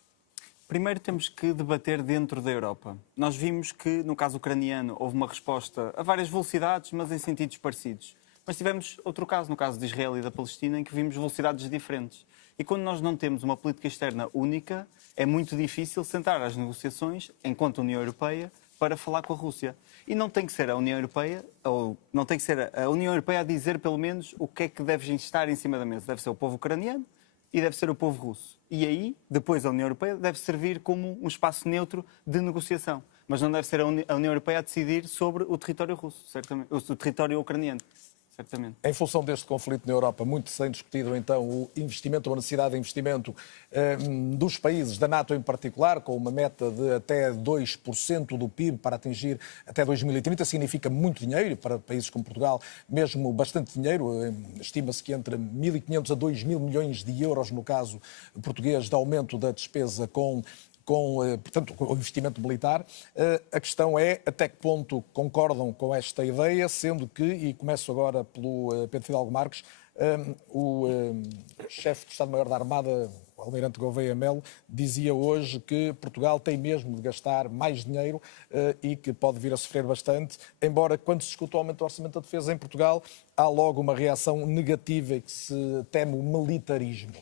Primeiro temos que debater dentro da Europa. Nós vimos que, no caso ucraniano, houve uma resposta a várias velocidades, mas em sentidos parecidos. Mas tivemos outro caso, no caso de Israel e da Palestina, em que vimos velocidades diferentes. E quando nós não temos uma política externa única, é muito difícil sentar às negociações, enquanto União Europeia, para falar com a Rússia. E não tem que ser a União Europeia, ou não tem que ser a União Europeia a dizer, pelo menos, o que é que deve estar em cima da mesa. Deve ser o povo ucraniano e deve ser o povo russo. E aí, depois, a União Europeia deve servir como um espaço neutro de negociação. Mas não deve ser a União Europeia a decidir sobre o território russo, certamente, o território ucraniano. Certamente. Em função deste conflito na Europa, muito se tem discutido então o investimento, ou a necessidade de investimento dos países, da NATO em particular, com uma meta de até 2% do PIB para atingir até 2030. Significa muito dinheiro, e para países como Portugal, mesmo bastante dinheiro. Estima-se que entre 1.500 a 2.000 milhões de euros, no caso português, de aumento da despesa portanto, com o investimento militar. A questão é até que ponto concordam com esta ideia, sendo que, e começo agora pelo Pedro Fidalgo Marques, o chefe de Estado-Maior da Armada, o almirante Gouveia Melo, dizia hoje que Portugal tem mesmo de gastar mais dinheiro e que pode vir a sofrer bastante, embora quando se discute o aumento do orçamento da defesa em Portugal, há logo uma reação negativa e que se teme o militarismo.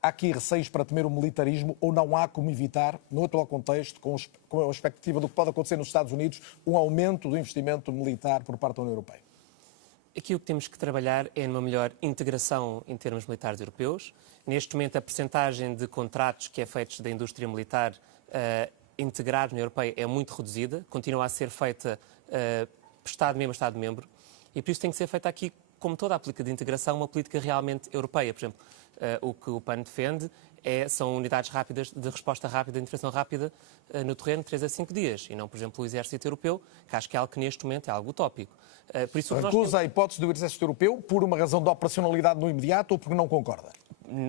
Há aqui receios para temer o militarismo ou não há como evitar, no atual contexto, com a expectativa do que pode acontecer nos Estados Unidos, um aumento do investimento militar por parte da União Europeia? Aqui o que temos que trabalhar é numa melhor integração em termos militares europeus. Neste momento, a percentagem de contratos que é feita da indústria militar integrada na União Europeia é muito reduzida, continua a ser feita por Estado-membro a Estado-membro, e por isso tem que ser feita aqui, como toda a política de integração, uma política realmente europeia. Por exemplo, o que o PAN defende são unidades rápidas de resposta rápida, de intervenção rápida no terreno, 3 a 5 dias, e não, por exemplo, o Exército Europeu, que acho que é algo que neste momento é algo utópico. Por isso, recusa a hipótese do Exército Europeu por uma razão de operacionalidade no imediato ou porque não concorda?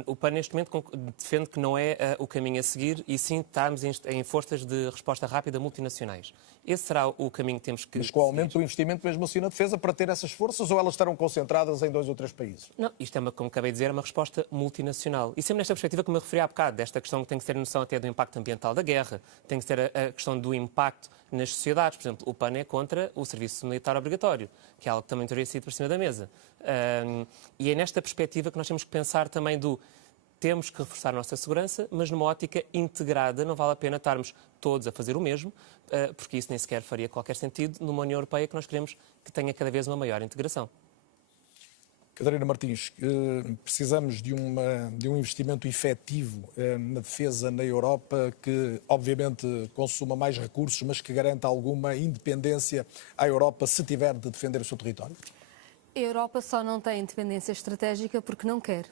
O PAN, neste momento, defende que não é o caminho a seguir e sim estarmos em forças de resposta rápida multinacionais. Esse será o caminho que temos que... Mas com o aumento do investimento mesmo assim na defesa para ter essas forças ou elas estarão concentradas em 2 ou 3 países? Não, isto é, como acabei de dizer, uma resposta multinacional. E sempre nesta perspectiva que me referi há bocado, desta questão que tem que ter noção até do impacto ambiental da guerra, tem que ter a questão do impacto nas sociedades. Por exemplo, o PAN é contra o serviço militar obrigatório, que é algo que também teria sido por cima da mesa. E é nesta perspectiva que nós temos que pensar também temos que reforçar a nossa segurança, mas numa ótica integrada. Não vale a pena estarmos todos a fazer o mesmo, porque isso nem sequer faria qualquer sentido numa União Europeia que nós queremos que tenha cada vez uma maior integração. Catarina Martins, precisamos de um investimento efetivo na defesa na Europa que, obviamente, consuma mais recursos, mas que garanta alguma independência à Europa se tiver de defender o seu território? A Europa só não tem independência estratégica porque não quer.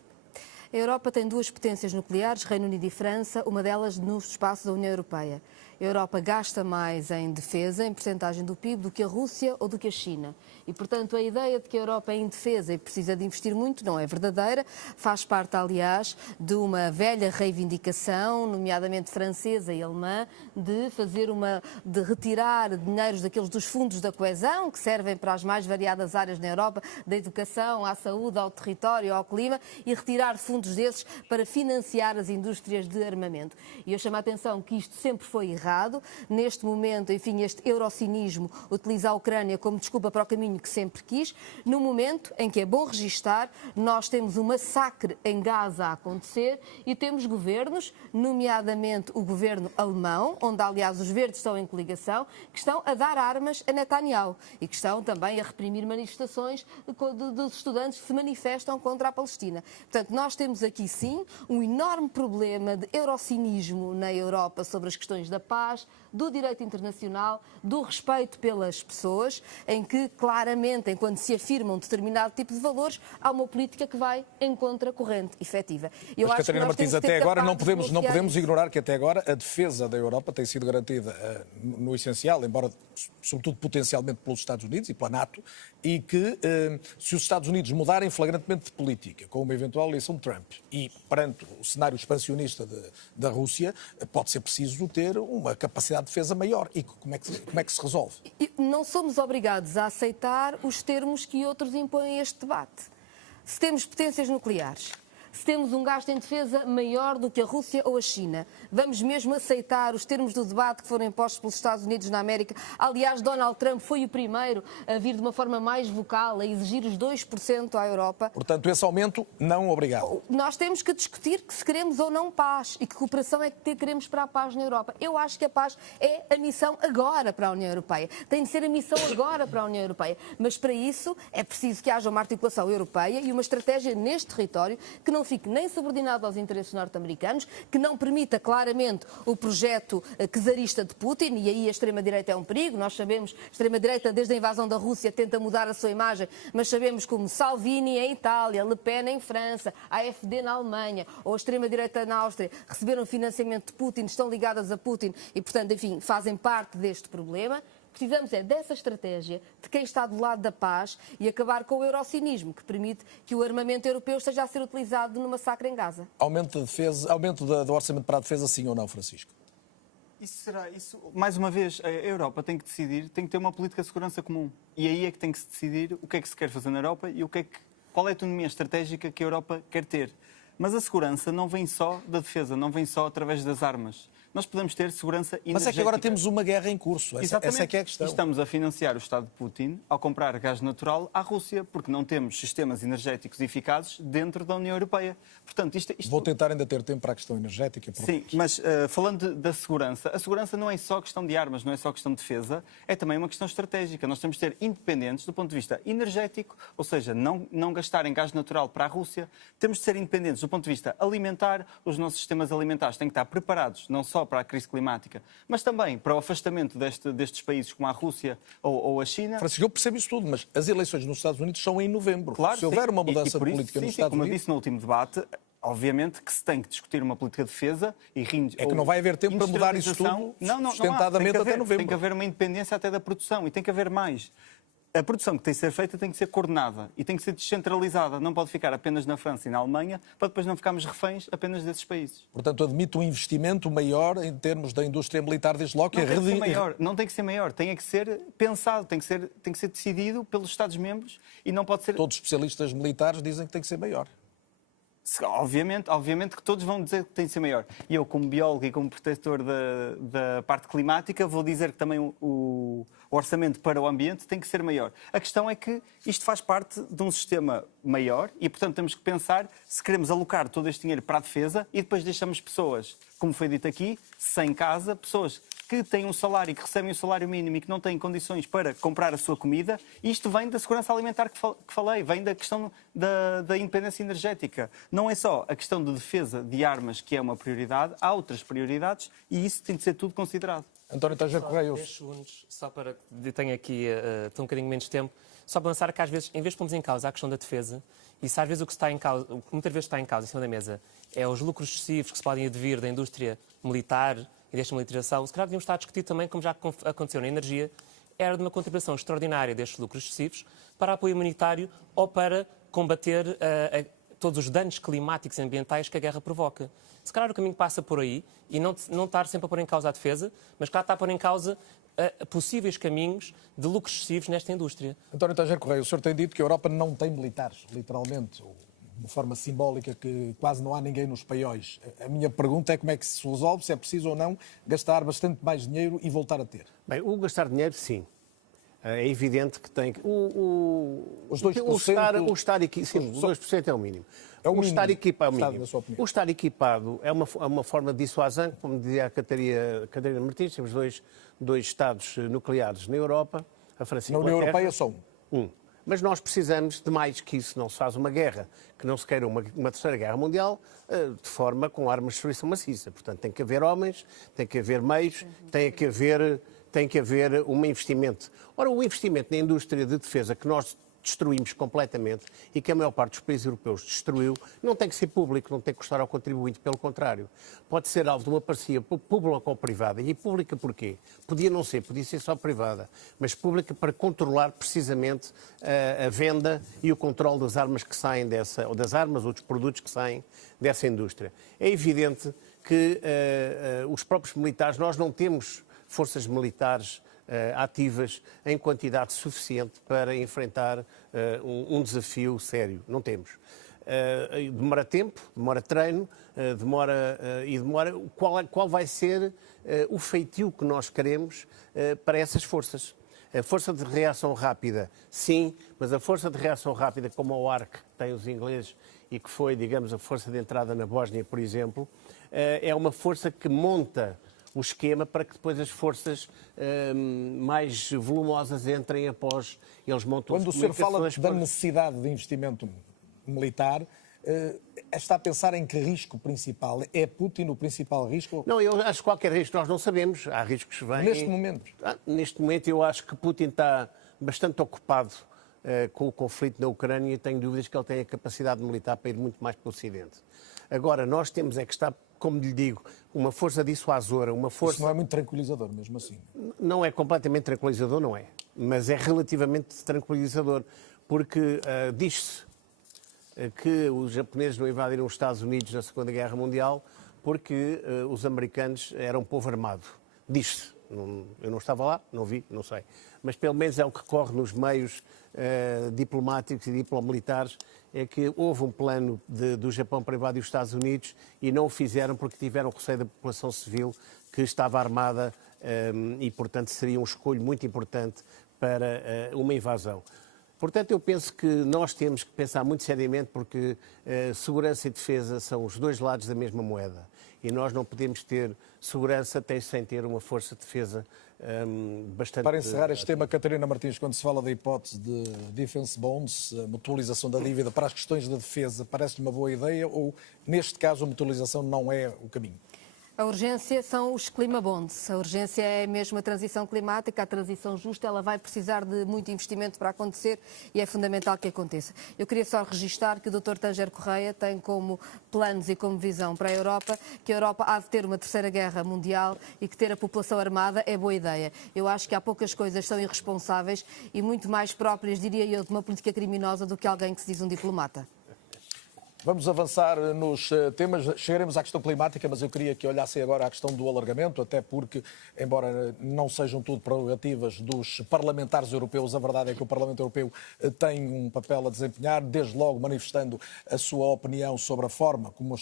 A Europa tem duas potências nucleares, Reino Unido e França, uma delas no espaço da União Europeia. A Europa gasta mais em defesa, em percentagem do PIB, do que a Rússia ou do que a China. E, portanto, a ideia de que a Europa é indefesa e precisa de investir muito não é verdadeira. Faz parte, aliás, de uma velha reivindicação, nomeadamente francesa e alemã, de retirar dinheiros dos fundos da coesão, que servem para as mais variadas áreas na Europa, da educação, à saúde, ao território, ao clima, e retirar fundos desses para financiar as indústrias de armamento. E eu chamo a atenção que isto sempre foi errado. Neste momento, enfim, este eurocinismo utiliza a Ucrânia como desculpa para o caminho que sempre quis, no momento em que é bom registar, nós temos um massacre em Gaza a acontecer e temos governos, nomeadamente o governo alemão, onde aliás os verdes estão em coligação, que estão a dar armas a Netanyahu e que estão também a reprimir manifestações dos estudantes que se manifestam contra a Palestina. Portanto, nós temos aqui sim um enorme problema de eurocinismo na Europa sobre as questões da paz, do direito internacional, do respeito pelas pessoas, em que claramente, enquanto se afirma um determinado tipo de valores, há uma política que vai em contracorrente efetiva. Mas, Catarina Martins, até agora não podemos ignorar que até agora a defesa da Europa tem sido garantida no essencial, embora sobretudo potencialmente pelos Estados Unidos e pela NATO, e que se os Estados Unidos mudarem flagrantemente de política, com uma eventual eleição de Trump, e perante o cenário expansionista da Rússia, pode ser preciso ter uma capacidade de defesa maior. E como é que se resolve? Não somos obrigados a aceitar os termos que outros impõem a este debate. Se temos potências nucleares, se temos um gasto em defesa maior do que a Rússia ou a China, vamos mesmo aceitar os termos do debate que foram impostos pelos Estados Unidos na América? Aliás, Donald Trump foi o primeiro a vir de uma forma mais vocal, a exigir os 2% à Europa. Portanto, esse aumento não obrigado. Nós temos que discutir se queremos ou não paz e que cooperação é que queremos para a paz na Europa. Eu acho que a paz é a missão agora para a União Europeia. Tem de ser a missão agora para a União Europeia. Mas para isso é preciso que haja uma articulação europeia e uma estratégia neste território que não fique nem subordinado aos interesses norte-americanos, que não permita claramente o projeto czarista de Putin, e aí a extrema-direita é um perigo. Nós sabemos, a extrema-direita desde a invasão da Rússia tenta mudar a sua imagem, mas sabemos como Salvini em Itália, Le Pen em França, a AfD na Alemanha ou a extrema-direita na Áustria receberam financiamento de Putin, estão ligadas a Putin e, portanto, enfim, fazem parte deste problema. Precisamos é dessa estratégia de quem está do lado da paz e acabar com o eurocinismo, que permite que o armamento europeu esteja a ser utilizado no massacre em Gaza. Aumento do orçamento para a defesa, sim ou não, Francisco? Isso, mais uma vez, a Europa tem que decidir, tem que ter uma política de segurança comum. E aí é que tem que se decidir o que é que se quer fazer na Europa e qual é a autonomia estratégica que a Europa quer ter. Mas a segurança não vem só da defesa, não vem só através das armas. Nós podemos ter segurança energética. Mas é que agora temos uma guerra em curso. Essa é que é a questão. E estamos a financiar o Estado de Putin ao comprar gás natural à Rússia, porque não temos sistemas energéticos eficazes dentro da União Europeia. Portanto, isto... Vou tentar ainda ter tempo para a questão energética. Sim, mas falando da segurança, a segurança não é só questão de armas, não é só questão de defesa, é também uma questão estratégica. Nós temos de ser independentes do ponto de vista energético, ou seja, não gastar em gás natural para a Rússia. Temos de ser independentes do ponto de vista alimentar. Os nossos sistemas alimentares têm que estar preparados, não só para a crise climática, mas também para o afastamento destes países como a Rússia ou a China. Francisco, eu percebo isso tudo, mas as eleições nos Estados Unidos são em novembro. Claro, se houver uma mudança de isso, política nos sim, Estados como Unidos... eu disse no último debate, obviamente que se tem que discutir uma política de defesa e é que não vai haver tempo para mudar isso tudo sustentadamente até novembro. Tem que haver uma independência até da produção e tem que haver mais. A produção que tem que ser feita tem que ser coordenada e tem que ser descentralizada. Não pode ficar apenas na França e na Alemanha para depois não ficarmos reféns apenas desses países. Portanto, admite um investimento maior em termos da indústria militar desde logo. Não tem que ser maior, tem que ser pensado, tem que ser decidido pelos Estados-membros e não pode ser... Todos os especialistas militares dizem que tem que ser maior. Obviamente que todos vão dizer que tem de ser maior. E eu, como biólogo e como protetor da parte climática, vou dizer que também o orçamento para o ambiente tem que ser maior. A questão é que isto faz parte de um sistema maior e, portanto, temos que pensar se queremos alocar todo este dinheiro para a defesa e depois deixamos pessoas, como foi dito aqui, sem casa, pessoas que têm um salário e que recebem o salário mínimo e que não têm condições para comprar a sua comida. E isto vem da segurança alimentar que falei, vem da questão da independência energética. Não é só a questão de defesa de armas que é uma prioridade, há outras prioridades e isso tem de ser tudo considerado. António Tangero Correia. 10 segundos, só para... Tenho aqui um bocadinho menos tempo. Só para lançar que às vezes, em vez de pormos em causa a questão da defesa, e se às vezes o que está em causa, o que muitas vezes está em causa em cima da mesa, é os lucros excessivos que se podem advir da indústria militar e desta militarização, se calhar devíamos estar a discutir também, como já aconteceu na energia, era de uma contribuição extraordinária destes lucros excessivos para apoio humanitário ou para combater todos os danos climáticos e ambientais que a guerra provoca. Se calhar o caminho passa por aí e não estar sempre a pôr em causa a defesa, mas claro está a pôr em causa possíveis caminhos de lucros excessivos nesta indústria. António Tangero Correia, o senhor tem dito que a Europa não tem militares, literalmente, de uma forma simbólica, que quase não há ninguém nos paióis. A minha pergunta é como é que se resolve, se é preciso ou não gastar bastante mais dinheiro e voltar a ter. Bem, o gastar dinheiro, sim. É evidente que tem que... Os 2%... O estar sim, os 2% é o mínimo. É o mínimo. Estar equipado, é o mínimo. Na sua opinião. O estar equipado é uma forma de dissuasão, como dizia a Catarina Martins, temos dois Estados nucleares na Europa, a França e a Na União Inglaterra. Europeia só um. Mas nós precisamos de mais que isso. Não se faz uma guerra, que não se queira uma terceira guerra mundial, de forma com armas de destruição maciça. Portanto, tem que haver homens, tem que haver meios, tem que haver um investimento. Ora, o investimento na indústria de defesa que nós destruímos completamente e que a maior parte dos países europeus destruiu, não tem que ser público, não tem que custar ao contribuinte, pelo contrário. Pode ser alvo de uma parceria pública ou privada. E pública porquê? Podia não ser, podia ser só privada, mas pública para controlar precisamente a venda e o controle das armas que saem ou das armas ou dos produtos que saem dessa indústria. É evidente que os próprios militares, nós não temos forças militares ativas em quantidade suficiente para enfrentar um desafio sério. Não temos. Demora tempo, demora treino, demora qual vai ser o feitio que nós queremos para essas forças. A força de reação rápida, sim, mas a força de reação rápida, como a OARC tem os ingleses e que foi, digamos, a força de entrada na Bósnia, por exemplo, é uma força que monta o esquema para que depois as forças mais volumosas entrem após eles montam as comunicações. Quando o senhor fala da para... necessidade de investimento militar, está a pensar em que risco principal? É Putin o principal risco? Não, eu acho que qualquer risco nós não sabemos. Há riscos que vêm... Neste momento eu acho que Putin está bastante ocupado com o conflito na Ucrânia e tenho dúvidas que ele tenha capacidade militar para ir muito mais para o Ocidente. Agora, nós temos é que estar, como lhe digo, uma força dissuasora, uma força... Isso não é muito tranquilizador, mesmo assim. Não é completamente tranquilizador, não é. Mas é relativamente tranquilizador, porque diz-se que os japoneses não invadiram os Estados Unidos na Segunda Guerra Mundial porque os americanos eram um povo armado. Diz-se. Eu não estava lá, não vi, não sei. Mas pelo menos é o que corre nos meios diplomáticos e diplomilitares, é que houve um plano do Japão para invadir os Estados Unidos e não o fizeram porque tiveram receio da população civil que estava armada e, portanto, seria um escolho muito importante para uma invasão. Portanto, eu penso que nós temos que pensar muito seriamente porque segurança e defesa são os dois lados da mesma moeda. E nós não podemos ter segurança sem ter uma força de defesa bastante... Para encerrar este tema, Catarina Martins, quando se fala da hipótese de defense bonds, a mutualização da dívida para as questões da defesa, parece-lhe uma boa ideia ou, neste caso, a mutualização não é o caminho? A urgência são os climabonds. A urgência é mesmo a transição climática, a transição justa. Ela vai precisar de muito investimento para acontecer e é fundamental que aconteça. Eu queria só registar que o Dr. Tangero Correia tem como planos e como visão para a Europa que a Europa há de ter uma terceira guerra mundial e que ter a população armada é boa ideia. Eu acho que há poucas coisas que são irresponsáveis e muito mais próprias, diria eu, de uma política criminosa do que alguém que se diz um diplomata. Vamos avançar nos temas. Chegaremos à questão climática, mas eu queria que olhassem agora à questão do alargamento, até porque, embora não sejam tudo prerrogativas dos parlamentares europeus, a verdade é que o Parlamento Europeu tem um papel a desempenhar, desde logo manifestando a sua opinião sobre a forma como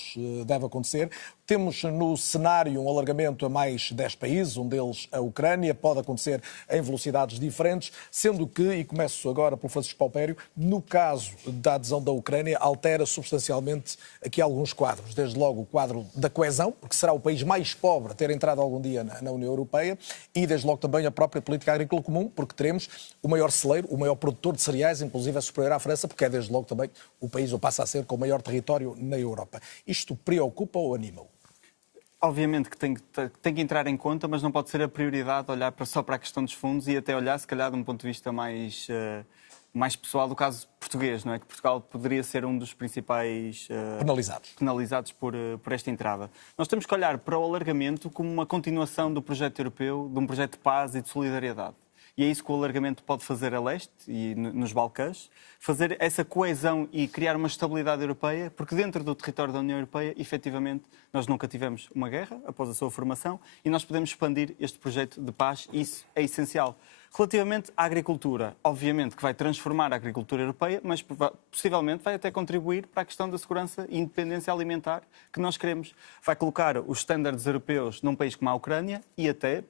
deve acontecer. Temos no cenário um alargamento a mais 10 países, um deles a Ucrânia, pode acontecer em velocidades diferentes, sendo que, e começo agora pelo Francisco Paupério, no caso da adesão da Ucrânia, altera substancialmente aqui alguns quadros. Desde logo o quadro da coesão, porque será o país mais pobre a ter entrado algum dia na União Europeia, e desde logo também a própria política agrícola comum, porque teremos o maior celeiro, o maior produtor de cereais, inclusive é superior à França, porque é desde logo também o país, ou passa a ser, com o maior território na Europa. Isto preocupa ou anima-o? Obviamente que tem que entrar em conta, mas não pode ser a prioridade olhar só para a questão dos fundos e até olhar, se calhar, de um ponto de vista mais pessoal do caso português, não é? Que Portugal poderia ser um dos principais penalizados por esta entrada. Nós temos que olhar para o alargamento como uma continuação do projeto europeu, de um projeto de paz e de solidariedade. E é isso que o alargamento pode fazer a leste e nos Balcãs, fazer essa coesão e criar uma estabilidade europeia, porque dentro do território da União Europeia, efetivamente, nós nunca tivemos uma guerra após a sua formação e nós podemos expandir este projeto de paz e isso é essencial. Relativamente à agricultura, obviamente que vai transformar a agricultura europeia, mas possivelmente vai até contribuir para a questão da segurança e independência alimentar que nós queremos. Vai colocar os estándares europeus num país como a Ucrânia e até,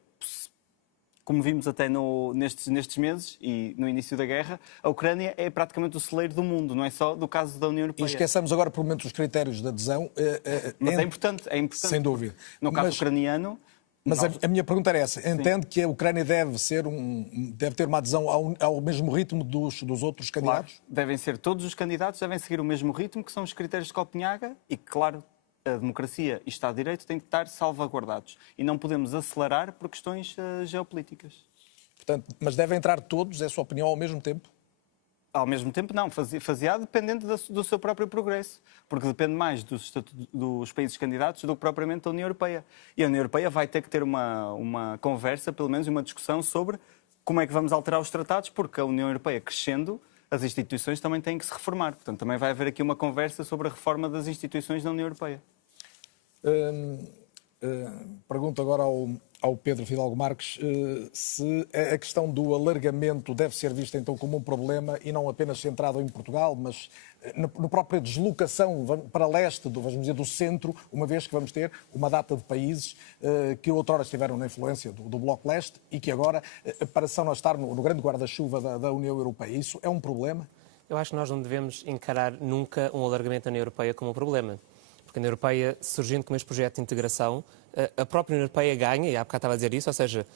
como vimos até nestes meses e no início da guerra, a Ucrânia é praticamente o celeiro do mundo, não é só do caso da União Europeia. E esqueçamos agora, por momentos, os critérios de adesão. Mas é importante. Sem dúvida. No caso ucraniano... Mas a minha pergunta era essa. Entende que a Ucrânia deve ter uma adesão ao mesmo ritmo dos outros candidatos? Claro, devem ser todos os candidatos, devem seguir o mesmo ritmo, que são os critérios de Copenhaga e que, claro, a democracia e o Estado de Direito têm que estar salvaguardados. E não podemos acelerar por questões geopolíticas. Portanto, mas devem entrar todos, é a sua opinião, ao mesmo tempo? Ao mesmo tempo, não. Fazia dependendo do seu próprio progresso. Porque depende mais dos países candidatos do que propriamente da União Europeia. E a União Europeia vai ter que ter uma conversa, pelo menos uma discussão sobre como é que vamos alterar os tratados, porque a União Europeia crescendo, as instituições também têm que se reformar. Portanto, também vai haver aqui uma conversa sobre a reforma das instituições da União Europeia. Pergunto agora ao Pedro Fidalgo Marques se a questão do alargamento deve ser vista então como um problema e não apenas centrado em Portugal, mas na própria deslocação para leste, vamos dizer, do centro, uma vez que vamos ter uma data de países que outrora estiveram na influência do Bloco Leste e que agora passam a estar no grande guarda-chuva da União Europeia. Isso é um problema? Eu acho que nós não devemos encarar nunca um alargamento da União Europeia como um problema. Porque a União Europeia, surgindo como este projeto de integração, a própria União Europeia ganha, e há bocado estava a dizer isso, ou seja,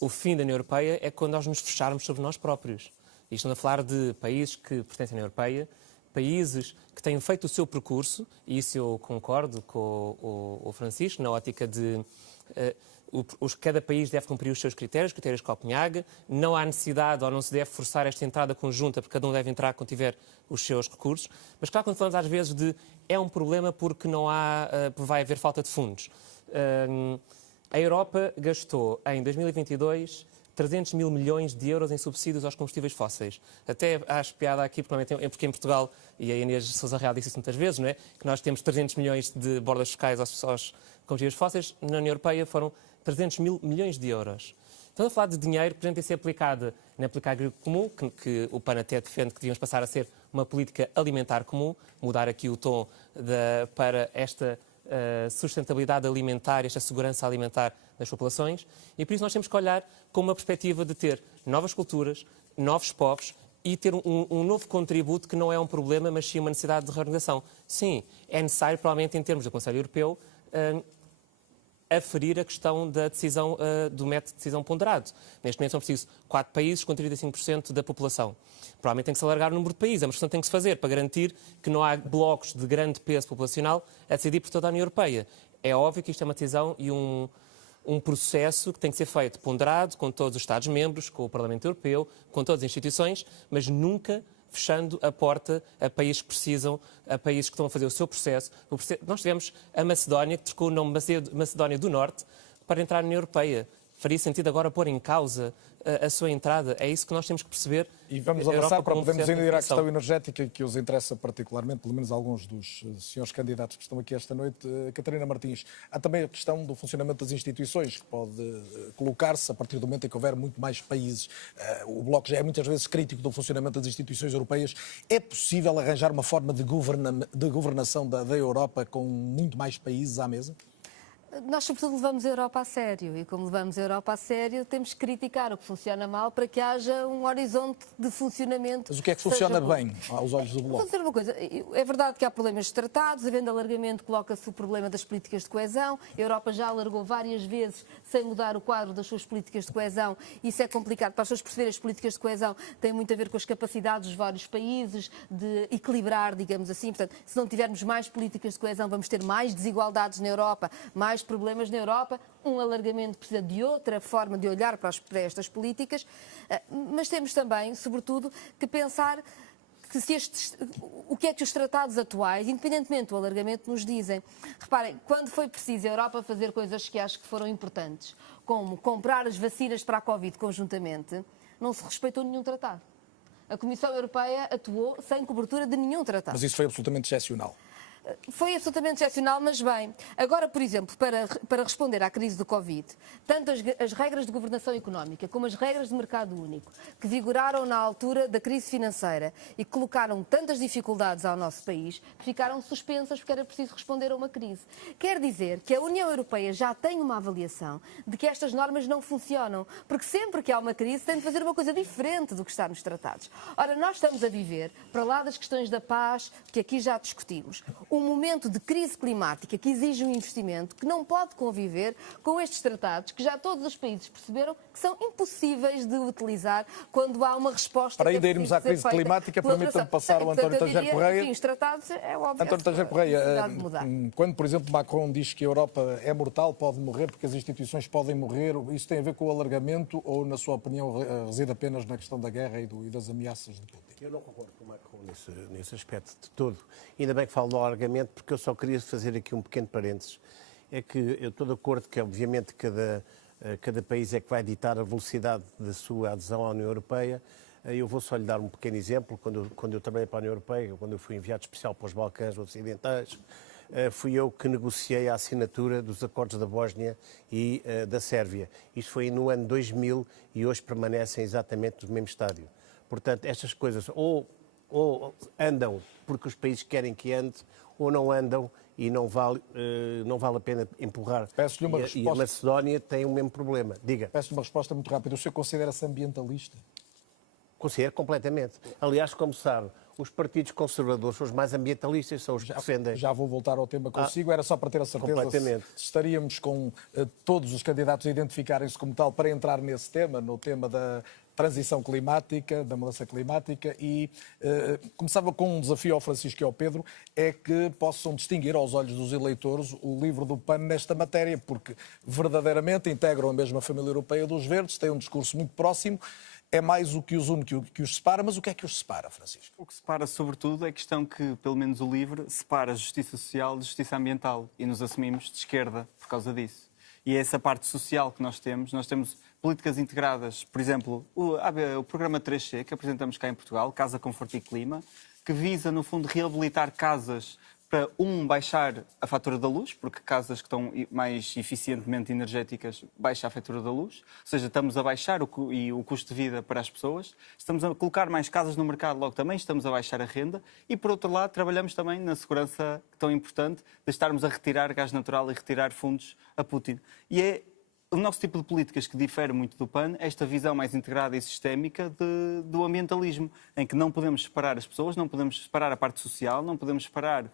o fim da União Europeia é quando nós nos fecharmos sobre nós próprios. E estamos a falar de países que pertencem à União Europeia, países que têm feito o seu percurso, e isso eu concordo com o Francisco, na ótica de cada país deve cumprir os seus critérios de Copenhaga, não há necessidade ou não se deve forçar esta entrada conjunta, porque cada um deve entrar quando tiver os seus recursos. Mas claro, quando falamos às vezes de é um problema porque vai haver falta de fundos. A Europa gastou em 2022 300 mil milhões de euros em subsídios aos combustíveis fósseis. Até acho piada aqui, porque em Portugal, e a Inês Sousa Real disse isso muitas vezes, não é? Que nós temos 300 milhões de bordas fiscais aos combustíveis fósseis, na União Europeia foram 300 mil milhões de euros. Estamos a falar de dinheiro que tem que ser aplicado na política agrícola comum, que o PAN até defende que devíamos passar a ser uma política alimentar comum, mudar aqui o tom para esta sustentabilidade alimentar, esta segurança alimentar das populações, e por isso nós temos que olhar com uma perspectiva de ter novas culturas, novos povos e ter um novo contributo que não é um problema, mas sim uma necessidade de reorganização. Sim, é necessário, provavelmente, em termos do Conselho Europeu, aferir a questão da decisão, do método de decisão ponderado. Neste momento são precisos 4 países com 35% da população. Provavelmente tem que se alargar o número de países, é uma questão que tem que se fazer para garantir que não há blocos de grande peso populacional a decidir por toda a União Europeia. É óbvio que isto é uma decisão e um processo que tem que ser feito ponderado com todos os Estados-membros, com o Parlamento Europeu, com todas as instituições, mas nunca fechando a porta a países que precisam, a países que estão a fazer o seu processo. Nós tivemos a Macedónia, que trocou o nome Macedónia do Norte, para entrar na União Europeia. Faria sentido agora pôr em causa a sua entrada? É isso que nós temos que perceber. E vamos avançar para podermos ainda ir à questão energética que os interessa particularmente, pelo menos alguns dos senhores candidatos que estão aqui esta noite. Catarina Martins, há também a questão do funcionamento das instituições, que pode colocar-se a partir do momento em que houver muito mais países. O Bloco já é muitas vezes crítico do funcionamento das instituições europeias. É possível arranjar uma forma de governação da Europa com muito mais países à mesa? Nós, sobretudo, levamos a Europa a sério e, como levamos a Europa a sério, temos que criticar o que funciona mal para que haja um horizonte de funcionamento. Mas o que é que funciona bem aos olhos do Bloco? Vou dizer uma coisa. É verdade que há problemas de tratados, havendo alargamento, coloca-se o problema das políticas de coesão. A Europa já alargou várias vezes sem mudar o quadro das suas políticas de coesão. Isso é complicado. Para as pessoas perceberem, as políticas de coesão têm muito a ver com as capacidades dos vários países de equilibrar, digamos assim. Portanto, se não tivermos mais políticas de coesão, vamos ter mais desigualdades na Europa, mais mais problemas na Europa. Um alargamento precisa de outra forma de olhar para estas políticas, mas temos também, sobretudo, que pensar que o que é que os tratados atuais, independentemente do alargamento, nos dizem. Reparem, quando foi preciso a Europa fazer coisas que acho que foram importantes, como comprar as vacinas para a Covid conjuntamente, não se respeitou nenhum tratado. A Comissão Europeia atuou sem cobertura de nenhum tratado. Mas isso foi absolutamente excepcional. Foi absolutamente excepcional, mas bem. Agora, por exemplo, para responder à crise do Covid, tanto as regras de governação económica como as regras de mercado único, que vigoraram na altura da crise financeira e que colocaram tantas dificuldades ao nosso país, ficaram suspensas porque era preciso responder a uma crise. Quer dizer que a União Europeia já tem uma avaliação de que estas normas não funcionam, porque sempre que há uma crise tem de fazer uma coisa diferente do que está nos tratados. Ora, nós estamos a viver, para lá das questões da paz, que aqui já discutimos, um momento de crise climática que exige um investimento que não pode conviver com estes tratados que já todos os países perceberam que são impossíveis de utilizar quando há uma resposta... Para ainda irmos à crise climática, permitam-me passar ao António Tangero Correia. Enfim, os tratados é óbvio. António Tangero Correia, quando, por exemplo, Macron diz que a Europa é mortal, pode morrer porque as instituições podem morrer, isso tem a ver com o alargamento ou, na sua opinião, reside apenas na questão da guerra e das ameaças de Putin? Eu não concordo com o Macron nesse aspecto de todo. Ainda bem que falo do alargamento, porque eu só queria fazer aqui um pequeno parênteses. É que eu estou de acordo que, obviamente, cada país é que vai ditar a velocidade da sua adesão à União Europeia. Eu vou só lhe dar um pequeno exemplo. Quando eu trabalhei para a União Europeia, quando eu fui enviado especial para os Balcãs Ocidentais, fui eu que negociei a assinatura dos acordos da Bósnia e da Sérvia. Isto foi no ano 2000 e hoje permanecem exatamente no mesmo estádio. Portanto, estas coisas ou andam porque os países querem que ande, ou não andam e não vale a pena empurrar. Peço-lhe uma resposta. E a Macedónia tem o mesmo problema. Diga. Peço-lhe uma resposta muito rápida. O senhor considera-se ambientalista? Considero completamente. Aliás, como sabe, os partidos conservadores são os mais ambientalistas, são os que defendem. Já vou voltar ao tema consigo. Era só para ter a certeza se estaríamos com todos os candidatos a identificarem-se como tal para entrar nesse tema, no tema da transição climática, da mudança climática, e começava com um desafio ao Francisco e ao Pedro, é que possam distinguir aos olhos dos eleitores o livro do PAN nesta matéria, porque verdadeiramente integram a mesma família europeia dos Verdes, têm um discurso muito próximo. É mais o que os une que os separa, mas o que é que os separa, Francisco? O que separa, sobretudo, é a questão que, pelo menos o LIVRE, separa a justiça social de justiça ambiental, e nos assumimos de esquerda por causa disso. E é essa parte social que nós temos políticas integradas, por exemplo, o programa 3C, que apresentamos cá em Portugal, Casa, Conforto e Clima, que visa, no fundo, reabilitar casas para, baixar a fatura da luz, porque casas que estão mais eficientemente energéticas baixa a fatura da luz, ou seja, estamos a baixar o custo de vida para as pessoas, estamos a colocar mais casas no mercado, logo também estamos a baixar a renda, e por outro lado trabalhamos também na segurança tão importante de estarmos a retirar gás natural e retirar fundos a Putin. E é o nosso tipo de políticas que difere muito do PAN, esta visão mais integrada e sistémica do ambientalismo, em que não podemos separar as pessoas, não podemos separar a parte social, não podemos separar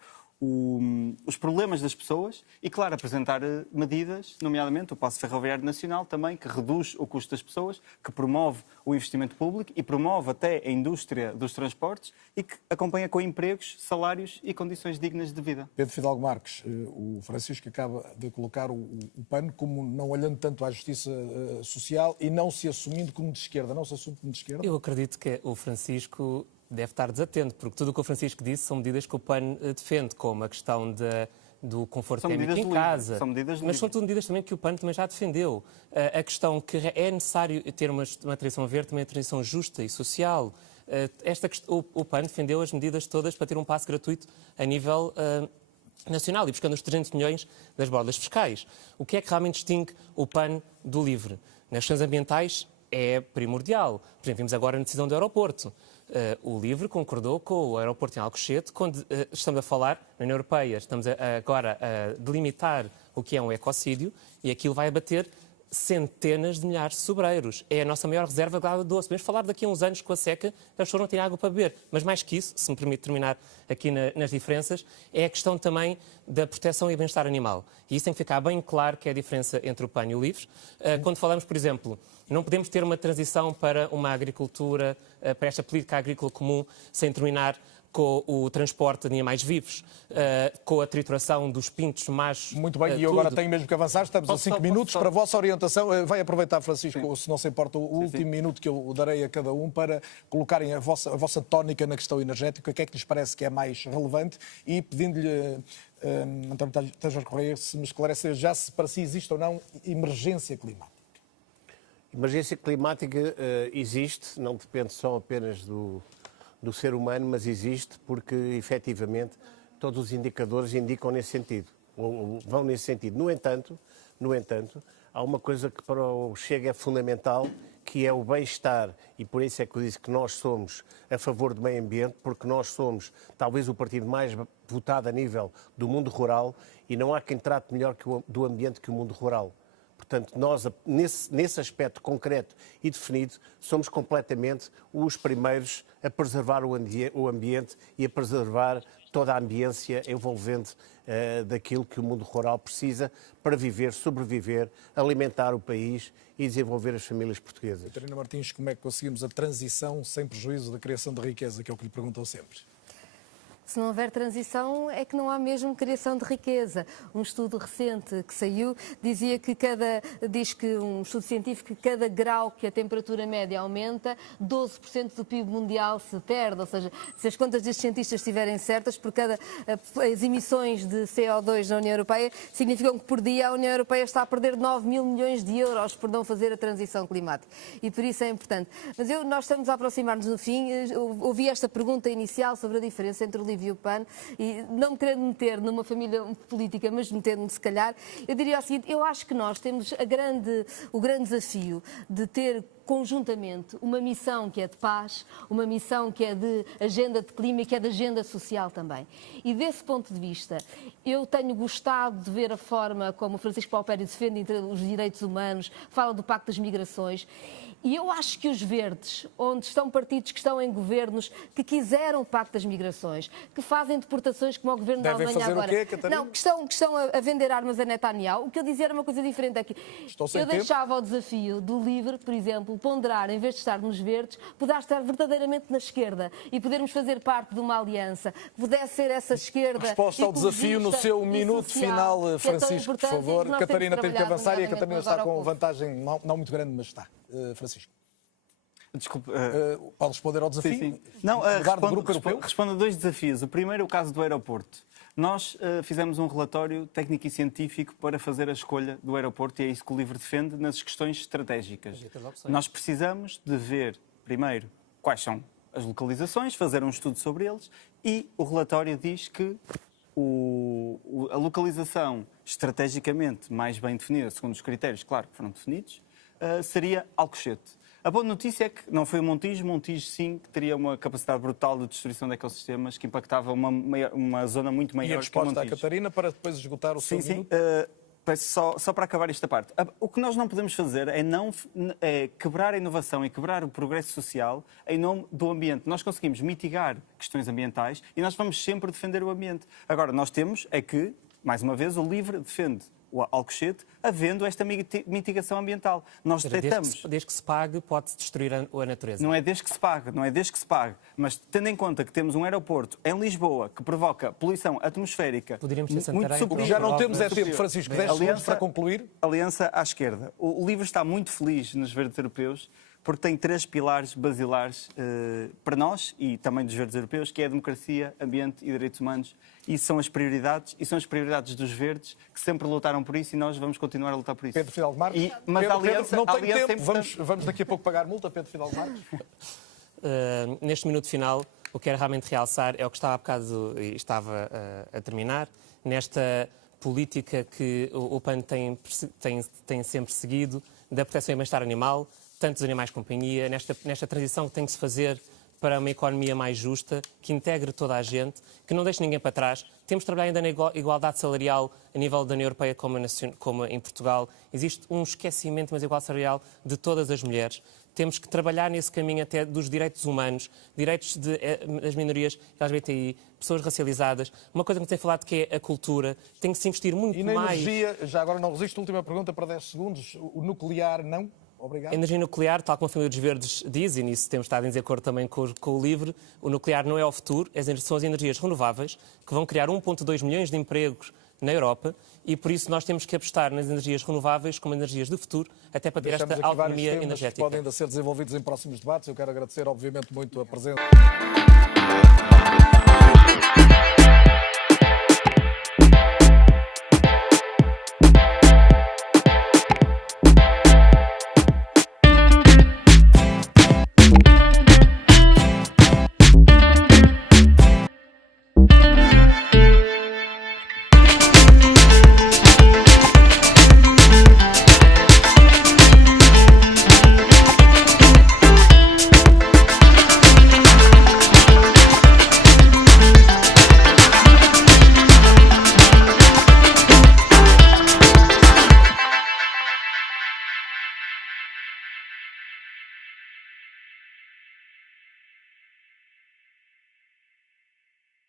os problemas das pessoas e, claro, apresentar medidas, nomeadamente o Passo Ferroviário Nacional também, que reduz o custo das pessoas, que promove o investimento público e promove até a indústria dos transportes e que acompanha com empregos, salários e condições dignas de vida. Pedro Fidalgo Marques, o Francisco acaba de colocar o PAN como não olhando tanto à justiça social e não se assumindo como de esquerda. Não se assume como de esquerda? Eu acredito que o Francisco deve estar desatento, porque tudo o que o Francisco disse são medidas que o PAN defende, como a questão do conforto térmico em casa. Mas são tudo medidas também que o PAN também já defendeu. A questão que é necessário ter uma transição verde, também uma transição justa e social. O PAN defendeu as medidas todas para ter um passe gratuito a nível nacional e buscando os 300 milhões das bordas fiscais. O que é que realmente distingue o PAN do LIVRE? Nas questões ambientais é primordial. Por exemplo, vimos agora a decisão do aeroporto. O LIVRE concordou com o aeroporto em Alcochete, quando estamos a falar, na União Europeia, estamos agora a delimitar o que é um ecocídio e aquilo vai abater centenas de milhares de sobreiros. É a nossa maior reserva de água doce. Vamos falar daqui a uns anos com a seca, as pessoas não têm água para beber. Mas mais que isso, se me permite terminar aqui nas diferenças, é a questão também da proteção e bem-estar animal. E isso tem que ficar bem claro que é a diferença entre o PAN e o LIVRE. Quando falamos, por exemplo, não podemos ter uma transição para uma agricultura, para esta política agrícola comum, sem terminar com o transporte de animais vivos, com a trituração dos pintos machos. Muito bem, e eu agora tenho mesmo que avançar. Estamos a 5 minutos para a vossa orientação. Vai aproveitar, Francisco, se não se importa, o último minuto que eu darei a cada um para colocarem a vossa tónica na questão energética. O que é que lhes parece que é mais relevante? E pedindo-lhe, António Tânger Correia, se me esclarecer já se para si existe ou não emergência climática. Emergência climática existe, não depende só apenas do ser humano, mas existe porque, efetivamente, todos os indicadores indicam nesse sentido, ou vão nesse sentido. No entanto, há uma coisa que para o Chega é fundamental, que é o bem-estar, e por isso é que eu disse que nós somos a favor do meio ambiente, porque nós somos talvez o partido mais votado a nível do mundo rural e não há quem trate melhor do ambiente que o mundo rural. Portanto, nós, nesse aspecto concreto e definido, somos completamente os primeiros a preservar o ambiente e a preservar toda a ambiência envolvente daquilo que o mundo rural precisa para viver, sobreviver, alimentar o país e desenvolver as famílias portuguesas. Catarina Martins, como é que conseguimos a transição sem prejuízo da criação de riqueza, que é o que lhe perguntam sempre? Se não houver transição, é que não há mesmo criação de riqueza. Um estudo recente que saiu dizia que um estudo científico, que cada grau que a temperatura média aumenta, 12% do PIB mundial se perde. Ou seja, se as contas destes cientistas estiverem certas, as emissões de CO2 na União Europeia significam que por dia a União Europeia está a perder 9 mil milhões de euros por não fazer a transição climática. E por isso é importante. Mas nós estamos a aproximar-nos do fim. Ouvi esta pergunta inicial sobre a diferença entre o LIVRE e o PAN, e não me querendo meter numa família política, mas metendo-me se calhar, eu diria o seguinte: eu acho que nós temos o grande desafio de ter conjuntamente uma missão que é de paz, uma missão que é de agenda de clima e que é de agenda social também. E desse ponto de vista, eu tenho gostado de ver a forma como o Francisco Paupério defende os direitos humanos, fala do Pacto das Migrações. E eu acho que os verdes, onde estão partidos que estão em governos que quiseram o Pacto das Migrações, que fazem deportações como o governo da Alemanha agora. Devem fazer o quê, Catarina? Não, que estão a vender armas a Netanyahu. O que eu dizia era uma coisa diferente aqui. Eu deixava o desafio do LIVRE, por exemplo, ponderar, em vez de estar nos verdes, poder estar verdadeiramente na esquerda e podermos fazer parte de uma aliança, que pudesse ser essa esquerda. Resposta ao desafio no seu minuto final, Francisco, por favor. Catarina tem que avançar e a Catarina está com vantagem não muito grande, mas está. Francisco. Desculpe. Pode responder ao desafio? Sim. Não, respondo a 2 desafios. O primeiro é o caso do aeroporto. Nós fizemos um relatório técnico e científico para fazer a escolha do aeroporto e é isso que o LIVRE defende nas questões estratégicas. Nós precisamos de ver, primeiro, quais são as localizações, fazer um estudo sobre eles e o relatório diz que a localização estrategicamente mais bem definida, segundo os critérios, claro, que foram definidos, seria Alcochete. A boa notícia é que não foi o Montijo. Montijo, sim, que teria uma capacidade brutal de destruição de ecossistemas que impactava uma zona muito maior. E a resposta à Catarina para depois esgotar o seu minuto? Só para acabar esta parte. O que nós não podemos fazer é quebrar a inovação e quebrar o progresso social em nome do ambiente. Nós conseguimos mitigar questões ambientais e nós vamos sempre defender o ambiente. Agora, nós temos é que, mais uma vez, o LIVRE defende o Alcochete, havendo esta mitigação ambiental. Nós detectamos... Desde que se pague, pode-se destruir a natureza. Não é desde que se pague, mas tendo em conta que temos um aeroporto em Lisboa que provoca poluição atmosférica muito superior... Já não temos tempo, Francisco, 10 segundos para concluir. Aliança à esquerda. O LIVRE está muito feliz nos verdes europeus, porque tem 3 pilares basilares para nós e também dos verdes europeus, que é a democracia, ambiente e direitos humanos. E são as prioridades, e são as prioridades dos verdes, que sempre lutaram por isso e nós vamos continuar a lutar por isso. Pedro Fidalgo Marques. Mas Pedro, não tem tempo. Vamos daqui a pouco pagar multa, Pedro Fidalgo Marques. Neste minuto final, o que quero realmente realçar é o que estava há bocado e estava a terminar, nesta política que o PAN tem sempre seguido, da proteção e bem-estar animal, tantos animais de companhia, nesta transição que tem que se fazer para uma economia mais justa, que integre toda a gente, que não deixe ninguém para trás. Temos de trabalhar ainda na igualdade salarial a nível da União Europeia como em Portugal. Existe um esquecimento da igualdade salarial de todas as mulheres. Temos que trabalhar nesse caminho até dos direitos humanos, direitos das minorias LGBTI, pessoas racializadas. Uma coisa que me tem falado que é a cultura. Tem que se investir muito mais... E na energia, já agora não resisto, última pergunta para 10 segundos. O nuclear não? Obrigado. A energia nuclear, tal como a família dos Verdes diz, e nisso temos estado em desacordo também com o LIVRE, o nuclear não é o futuro, são as energias renováveis que vão criar 1,2 milhões de empregos na Europa e por isso nós temos que apostar nas energias renováveis como energias do futuro, até para ter esta autonomia energética. Que podem ainda ser desenvolvidos em próximos debates. Eu quero agradecer, obviamente, muito a presença.